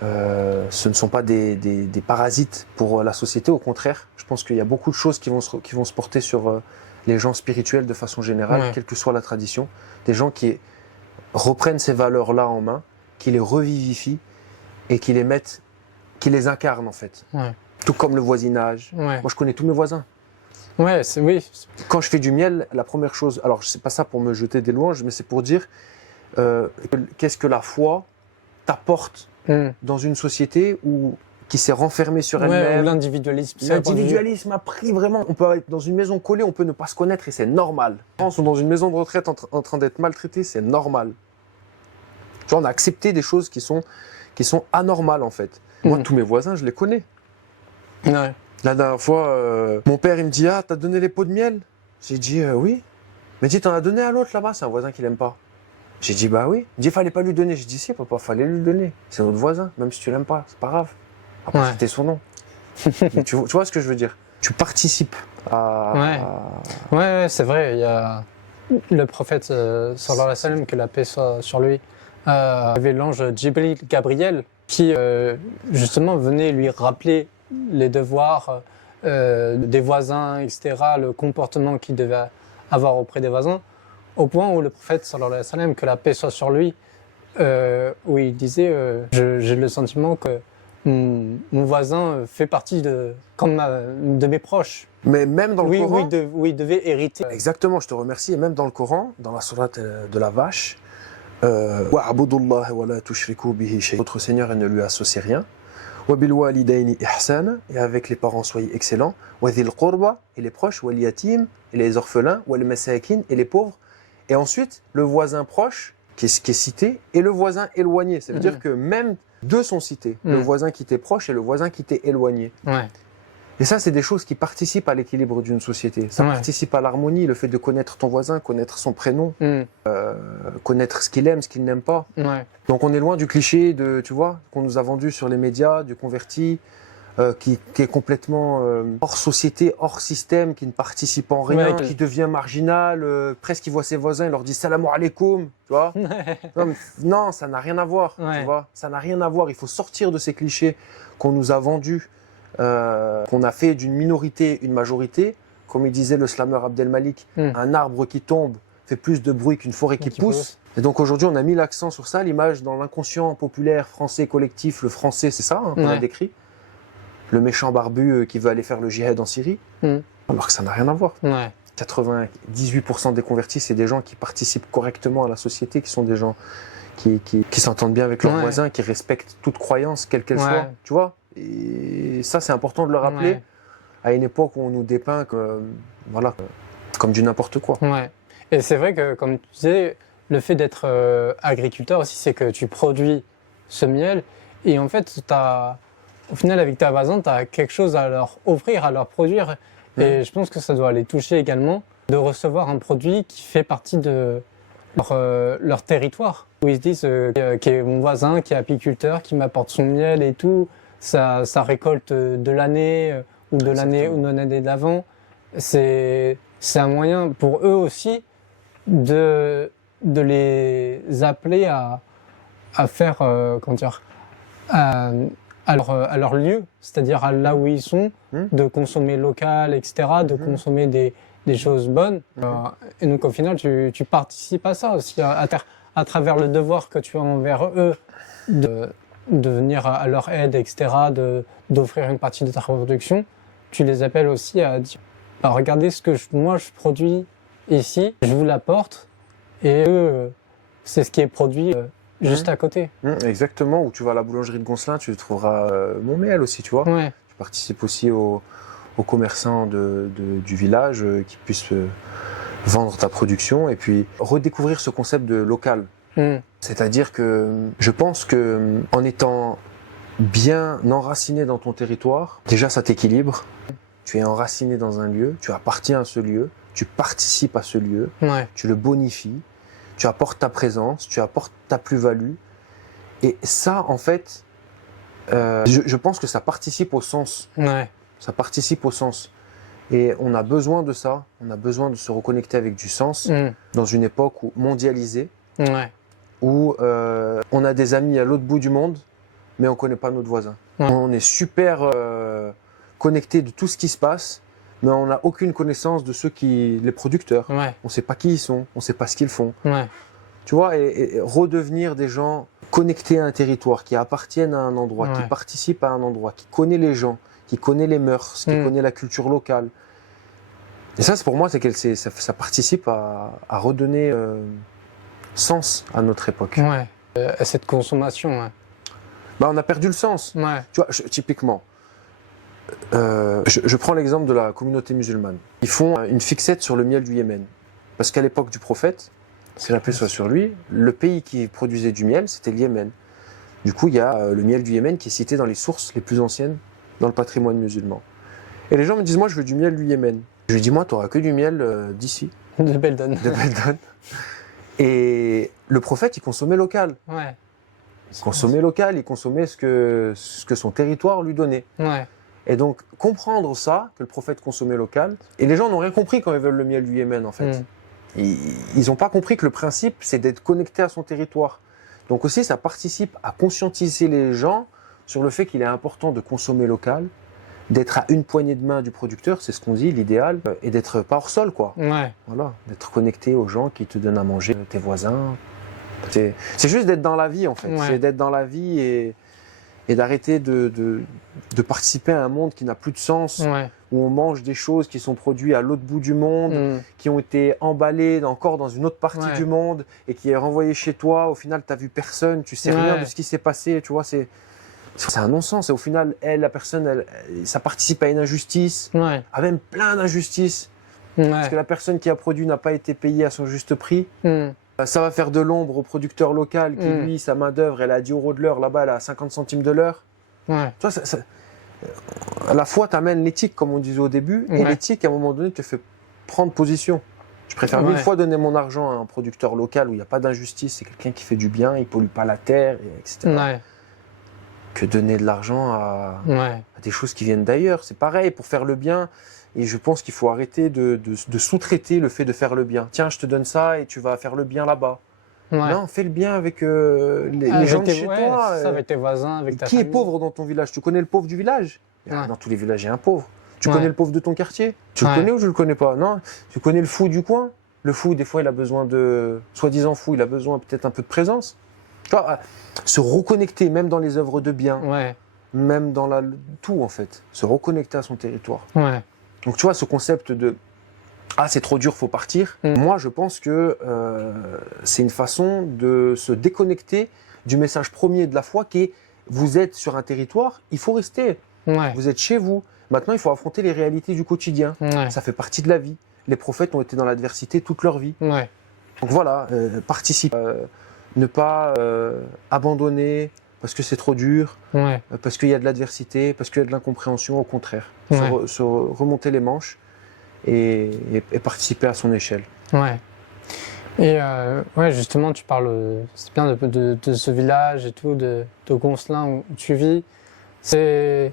Ce ne sont pas des parasites pour la société, au contraire. Je pense qu'il y a beaucoup de choses qui vont se porter sur les gens spirituels de façon générale, quelle que soit la tradition. Des gens qui reprennent ces valeurs-là en main, qui les revivifient et qui les incarnent en fait. Ouais. Tout comme le voisinage. Ouais. Moi, je connais tous mes voisins. Ouais, oui. Quand je fais du miel, la première chose, alors c'est pas ça pour me jeter des louanges, mais c'est pour dire qu'est-ce que la foi t'apporte dans une société qui s'est renfermée sur elle-même. L'individualisme. L'individualisme a pris vraiment. On peut être dans une maison collée, on peut ne pas se connaître et c'est normal. Les gens sont dans une maison de retraite en train d'être maltraités, c'est normal. Tu vois, on a accepté des choses qui sont anormales en fait. Moi, tous mes voisins, je les connais. Ouais. La dernière fois, mon père il me dit: ah, t'as donné les pots de miel? J'ai dit oui. Mais dit, t'en as donné à l'autre là-bas, c'est un voisin qui l'aime pas. J'ai dit bah oui. Il me dit fallait pas lui donner. J'ai dit si papa, fallait lui donner. C'est notre voisin, même si tu l'aimes pas, c'est pas grave. Après c'était son nom. Mais tu vois ce que je veux dire? Tu participes à. Ouais, c'est vrai. Il y a le prophète sallallahu alayhi wa sallam, que la paix soit sur lui, avait l'ange Jibril Gabriel qui justement venait lui rappeler les devoirs des voisins, etc., le comportement qu'il devait avoir auprès des voisins, au point où le prophète sallallahu alayhi wa sallam, que la paix soit sur lui, où il disait j'ai le sentiment que mon voisin fait partie de mes proches. Mais même dans le Coran, oui, il devait hériter. Exactement, je te remercie. Et même dans le Coran, dans la sourate de la vache, wa'budullaha wa la tushriku bihi shay'an. Votre Seigneur, et ne lui associez rien. Wa bil walidayni ihsana, et avec les parents soyez excellents. Wa dhil qurba, et les proches, wal yatim, et les orphelins, wal masakin, et les pauvres. Et ensuite, le voisin proche qui est cité et le voisin éloigné. Ça veut dire que même deux sont cités, le voisin qui t'est proche et le voisin qui t'est éloigné. Ouais. Et ça, c'est des choses qui participent à l'équilibre d'une société. Ça participe à l'harmonie, le fait de connaître ton voisin, connaître son prénom, connaître ce qu'il aime, ce qu'il n'aime pas. Ouais. Donc on est loin du cliché qu'on nous a vendu sur les médias, du converti, qui est complètement hors société, hors système, qui ne participe en rien, qui devient marginal, presque il voit ses voisins, il leur dit salam alaikum, tu vois. non, ça n'a rien à voir, tu vois. Ça n'a rien à voir. Il faut sortir de ces clichés qu'on nous a vendus, qu'on a fait d'une minorité une majorité. Comme il disait le slammer Abdelmalik, un arbre qui tombe fait plus de bruit qu'une forêt qui pousse. Et donc aujourd'hui, on a mis l'accent sur ça, l'image dans l'inconscient populaire français collectif. Le français, c'est ça qu'on a décrit. Le méchant barbu qui veut aller faire le djihad en Syrie, alors que ça n'a rien à voir. Ouais. 98% des convertis, c'est des gens qui participent correctement à la société, qui sont des gens qui s'entendent bien avec leurs voisins, qui respectent toute croyance, quelle qu'elle soit, tu vois. Et ça, c'est important de le rappeler à une époque où on nous dépeint comme du n'importe quoi. Ouais. Et c'est vrai que, comme tu disais, le fait d'être agriculteur aussi, c'est que tu produis ce miel et en fait, au final, avec ta voisine, tu as quelque chose à leur offrir, à leur produire. Et je pense que ça doit les toucher également de recevoir un produit qui fait partie de leur territoire. Où ils se disent qui est mon voisin, qui est apiculteur, qui m'apporte son miel et tout, sa récolte de l'année ou de l'année d'avant. C'est un moyen pour eux aussi de les appeler à faire, à leur lieu, c'est-à-dire à là où ils sont, de consommer local, etc., de consommer des choses bonnes. Et donc au final, tu participes à ça aussi, à travers le devoir que tu as envers eux, de venir à leur aide, etc., d'offrir une partie de ta production. Tu les appelles aussi à dire, regardez ce que moi je produis ici, je vous l'apporte, et eux, c'est ce qui est produit juste à côté. Exactement, où tu vas à la boulangerie de Goncelin, tu trouveras mon miel aussi, tu vois. Ouais. Tu participes aussi aux commerçants du village qui puissent vendre ta production et puis redécouvrir ce concept de local. C'est-à-dire que je pense que en étant bien enraciné dans ton territoire, déjà ça t'équilibre. tu es enraciné dans un lieu, tu appartiens à ce lieu, tu participes à ce lieu, Ouais. tu le bonifies, tu apportes ta présence, tu apportes ta plus-value. Et ça, en fait, je pense que ça participe au sens. Ouais. Ça participe au sens. Et on a besoin de ça, on a besoin de se reconnecter avec du sens dans une époque mondialisée, Ouais. où on a des amis à l'autre bout du monde, mais on ne connaît pas notre voisin. Ouais. On est super connecté de tout ce qui se passe, mais on n'a aucune connaissance de les producteurs. Ouais. On ne sait pas qui ils sont, on ne sait pas ce qu'ils font. Ouais. Tu vois, et redevenir des gens connectés à un territoire, qui appartiennent à un endroit, qui Ouais. participent à un endroit, qui connaît les gens, qui connaît les mœurs, qui connaît la culture locale. Et ça, pour moi, ça participe à redonner sens à notre époque. Ouais. À cette consommation. Ouais. Bah, on a perdu le sens. Ouais. Tu vois, typiquement, je prends l'exemple de la communauté musulmane. Ils font une fixette sur le miel du Yémen. Parce qu'à l'époque du prophète, que la paix soit sur lui, le pays qui produisait du miel, c'était le Yémen. Du coup, il y a le miel du Yémen qui est cité dans les sources les plus anciennes dans le patrimoine musulman. Et les gens me disent, moi, je veux du miel du Yémen. Je lui dis, moi, tu n'auras que du miel d'ici, De Beldon. de Beldon. Et le prophète, il consommait local. Ouais. Il consommait local, il consommait ce que son territoire lui donnait. Ouais. Et donc, comprendre ça, que le prophète consommait local, et les gens n'ont rien compris quand ils veulent le miel du Yémen, en fait. Ils n'ont pas compris que le principe, c'est d'être connecté à son territoire. Donc aussi, ça participe à conscientiser les gens sur le fait qu'il est important de consommer local, d'être à une poignée de main du producteur, c'est ce qu'on dit, l'idéal, et d'être pas hors sol, quoi. Ouais. Voilà, d'être connecté aux gens qui te donnent à manger, tes voisins. C'est juste d'être dans la vie, en fait. Ouais. C'est d'être dans la vie et d'arrêter de participer à un monde qui n'a plus de sens, Ouais. où on mange des choses qui sont produites à l'autre bout du monde, qui ont été emballées encore dans une autre partie Ouais. du monde et qui est renvoyé chez toi. Au final, tu n'as vu personne, tu sais rien Ouais. de ce qui s'est passé. Tu vois, c'est un non-sens. Et au final, la personne, ça participe à une injustice, Ouais. à même plein d'injustices. Parce que la personne qui a produit n'a pas été payée à son juste prix. Ça va faire de l'ombre au producteur local qui, lui, sa main-d'œuvre, elle est à 10 € de l'heure. Là-bas, elle est à 50 centimes de l'heure. Ouais. Tu vois, à la fois, tu amènes l'éthique, comme on disait au début, et Ouais. l'éthique, à un moment donné, te fait prendre position. Je préfère mille fois donner mon argent à un producteur local où il n'y a pas d'injustice, c'est quelqu'un qui fait du bien, il ne pollue pas la terre, etc. Ouais. Que donner de l'argent à Ouais. des choses qui viennent d'ailleurs. C'est pareil, pour faire le bien. Et je pense qu'il faut arrêter de sous-traiter le fait de faire le bien. Tiens, je te donne ça et tu vas faire le bien là-bas. Ouais. Non, fais le bien avec les Avec gens de tes- chez ouais, toi. c'est ça, avec tes voisins, avec ta Qui est famille. pauvre dans ton village? Tu connais le pauvre du village? Ouais. Dans tous les villages, il y a un pauvre. Tu Ouais. connais le pauvre de ton quartier? Tu Ouais. le connais ou je le connais pas? Non. Tu connais le fou du coin? Le fou, des fois, il a besoin de... Soi-disant fou, il a besoin peut-être un peu de présence. Tu vois, se reconnecter, même dans les œuvres de bien, Ouais. même dans tout, en fait. Se reconnecter à son territoire. Ouais. Donc, tu vois, ce concept de « Ah, c'est trop dur, faut partir ». Moi, je pense que c'est une façon de se déconnecter du message premier de la foi qui est « Vous êtes sur un territoire, il faut rester. Ouais. Vous êtes chez vous. Maintenant, il faut affronter les réalités du quotidien. Ouais. Ça fait partie de la vie. Les prophètes ont été dans l'adversité toute leur vie. Ouais. Donc voilà, participer, ne pas abandonner parce que c'est trop dur, Ouais. parce qu'il y a de l'adversité, parce qu'il y a de l'incompréhension, au contraire. Ouais. Se remonter les manches et participer à son échelle. Ouais. Et ouais, justement, tu parles, c'est bien de ce village et tout, de Goncelin où tu vis. C'est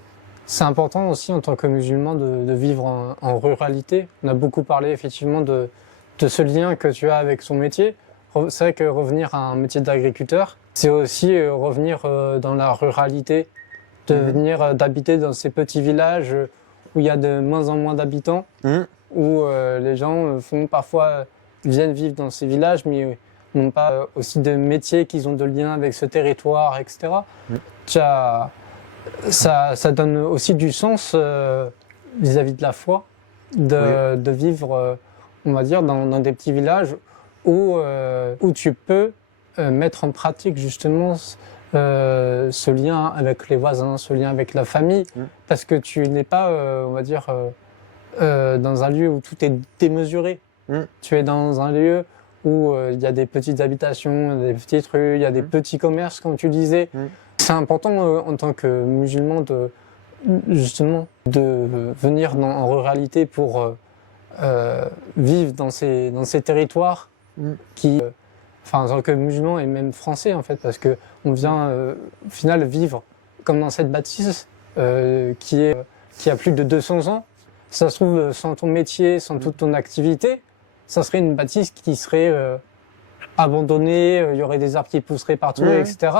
important aussi en tant que musulman de vivre en ruralité. On a beaucoup parlé effectivement de ce lien que tu as avec son métier. C'est vrai que revenir à un métier d'agriculteur, c'est aussi revenir dans la ruralité, d'habiter dans ces petits villages où il y a de moins en moins d'habitants, où les gens viennent vivre dans ces villages, mais n'ont pas aussi de métier, qu'ils ont de lien avec ce territoire, etc. Ça donne aussi du sens vis-à-vis de la foi, de vivre, on va dire, dans des petits villages où tu peux mettre en pratique justement ce lien avec les voisins, ce lien avec la famille, parce que tu n'es pas, on va dire, dans un lieu où tout est démesuré. Tu es dans un lieu où il y a des petites habitations, des petites rues, il y a des petits commerces, comme tu disais. C'est important en tant que musulman justement de venir en ruralité pour vivre dans ces territoires qui, en tant que musulmans et même français en fait, parce que on vient au final vivre comme dans cette bâtisse qui a plus de 200 ans. Ça se trouve, sans ton métier, sans toute ton activité, ça serait une bâtisse qui serait abandonnée, il y aurait des arbres qui pousseraient partout, etc.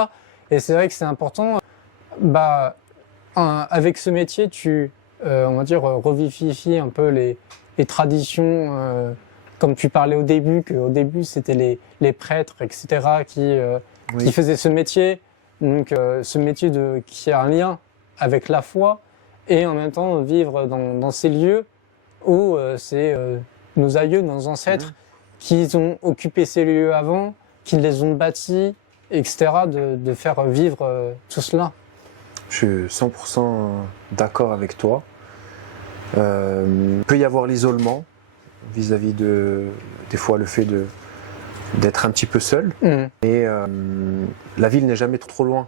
Et c'est vrai que c'est important. Avec ce métier, tu, on va dire, revivifies un peu les traditions, comme tu parlais au début, qu'au début c'était les prêtres, etc., qui faisaient ce métier. Donc ce métier qui a un lien avec la foi et en même temps vivre dans ces lieux où c'est nos aïeux, nos ancêtres qui ont occupé ces lieux avant, qui les ont bâtis, etc., de faire vivre tout cela. Je suis 100% d'accord avec toi. Il peut y avoir l'isolement vis-à-vis des fois le fait d'être un petit peu seul. Et la ville n'est jamais trop loin.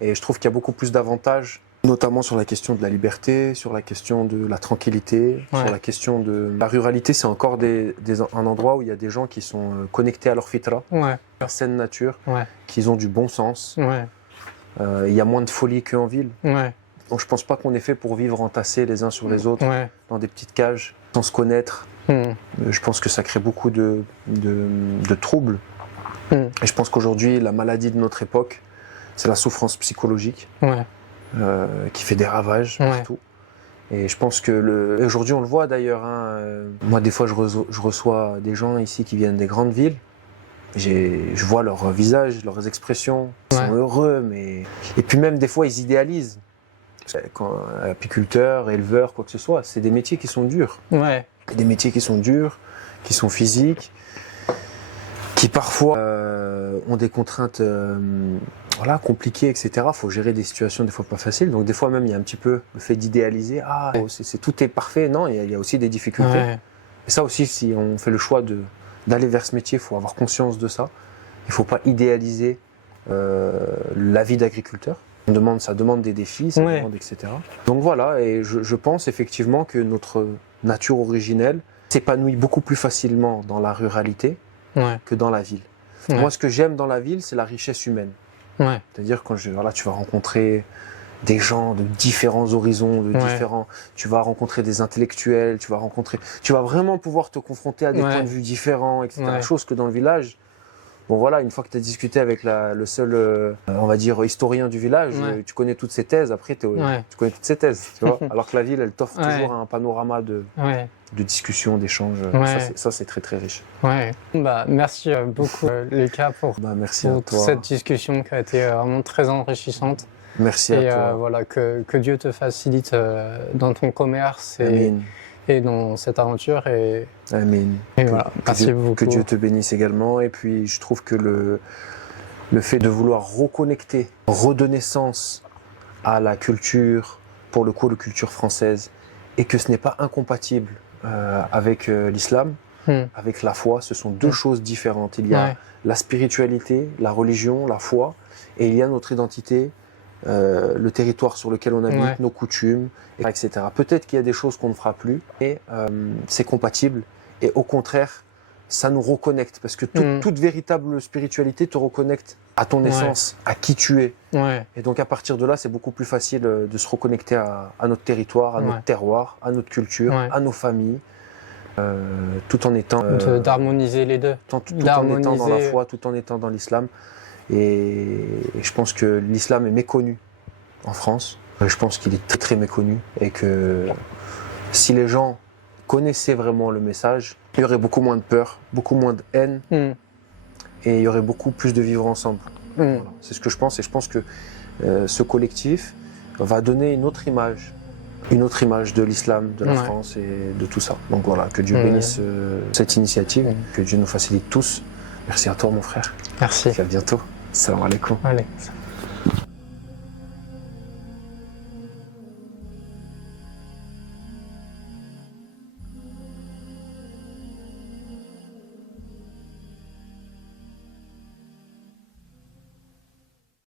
Et je trouve qu'il y a beaucoup plus d'avantages, notamment sur la question de la liberté, sur la question de la tranquillité, sur la question de la ruralité. C'est encore un endroit où il y a des gens qui sont connectés à leur fitra, à leur saine nature, qui ont du bon sens. Il y a moins de folie qu'en ville. Donc je pense pas qu'on est fait pour vivre entassés les uns sur les autres, dans des petites cages, sans se connaître. Je pense que ça crée beaucoup de troubles. Et je pense qu'aujourd'hui, la maladie de notre époque, c'est la souffrance psychologique qui fait des ravages partout. Et je pense que aujourd'hui, on le voit d'ailleurs. Moi, des fois, je reçois des gens ici qui viennent des grandes villes. Je vois leur visage, leurs expressions, ils sont heureux, et puis même des fois, ils idéalisent. Quand apiculteur, éleveur, quoi que ce soit, c'est des métiers qui sont durs. Des métiers qui sont durs, qui sont physiques, qui parfois ont des contraintes compliquées, etc. Il faut gérer des situations des fois pas faciles. Donc des fois même, il y a un petit peu le fait d'idéaliser. Tout est parfait. Non, il y a aussi des difficultés. Et ça aussi, si on fait le choix d'aller vers ce métier, il faut avoir conscience de ça. Il ne faut pas idéaliser la vie d'agriculteur. Ça demande des défis, ça demande, etc. Donc voilà, et je pense effectivement que notre nature originelle s'épanouit beaucoup plus facilement dans la ruralité que dans la ville. Moi, ce que j'aime dans la ville, c'est la richesse humaine. C'est-à-dire quand tu vas rencontrer des gens de différents horizons, tu vas rencontrer des intellectuels, tu vas vraiment pouvoir te confronter à des points de vue différents, etc. Chose que dans le village, bon voilà, une fois que tu as discuté avec le seul, on va dire, historien du village, tu connais toutes ses thèses, après tu connais toutes ses thèses, tu vois. Alors que la ville, elle t'offre toujours un panorama de discussion, d'échange. Ça, c'est très très riche. Merci beaucoup Lucas pour cette discussion qui a été vraiment très enrichissante. Merci à toi. Que Dieu te facilite dans ton commerce et dans cette aventure. Amen. Merci beaucoup. Que Dieu te bénisse également. Et puis, je trouve que le fait de vouloir reconnecter, redonner sens à la culture, pour le coup, la culture française, et que ce n'est pas incompatible avec l'islam, avec la foi, ce sont deux choses différentes. Il y a la spiritualité, la religion, la foi, et il y a notre identité, le territoire sur lequel on habite, nos coutumes, etc. Peut-être qu'il y a des choses qu'on ne fera plus, et c'est compatible, et au contraire, ça nous reconnecte, parce que toute véritable spiritualité te reconnecte à ton essence, à qui tu es. Et donc à partir de là, c'est beaucoup plus facile de se reconnecter à notre territoire, à notre terroir, à notre culture, à nos familles, tout en étant... d'harmoniser les deux. Tout en étant dans la foi, tout en étant dans l'islam. Et je pense que l'islam est méconnu en France. Je pense qu'il est très très méconnu, et que si les gens connaissaient vraiment le message, il y aurait beaucoup moins de peur, beaucoup moins de haine, et il y aurait beaucoup plus de vivre ensemble. Voilà. C'est ce que je pense, et je pense que ce collectif va donner une autre image de l'islam, de la France et de tout ça. Donc voilà, que Dieu bénisse cette initiative, que Dieu nous facilite tous. Merci à toi mon frère. Merci. Et à bientôt. Salam alaikum. Allez.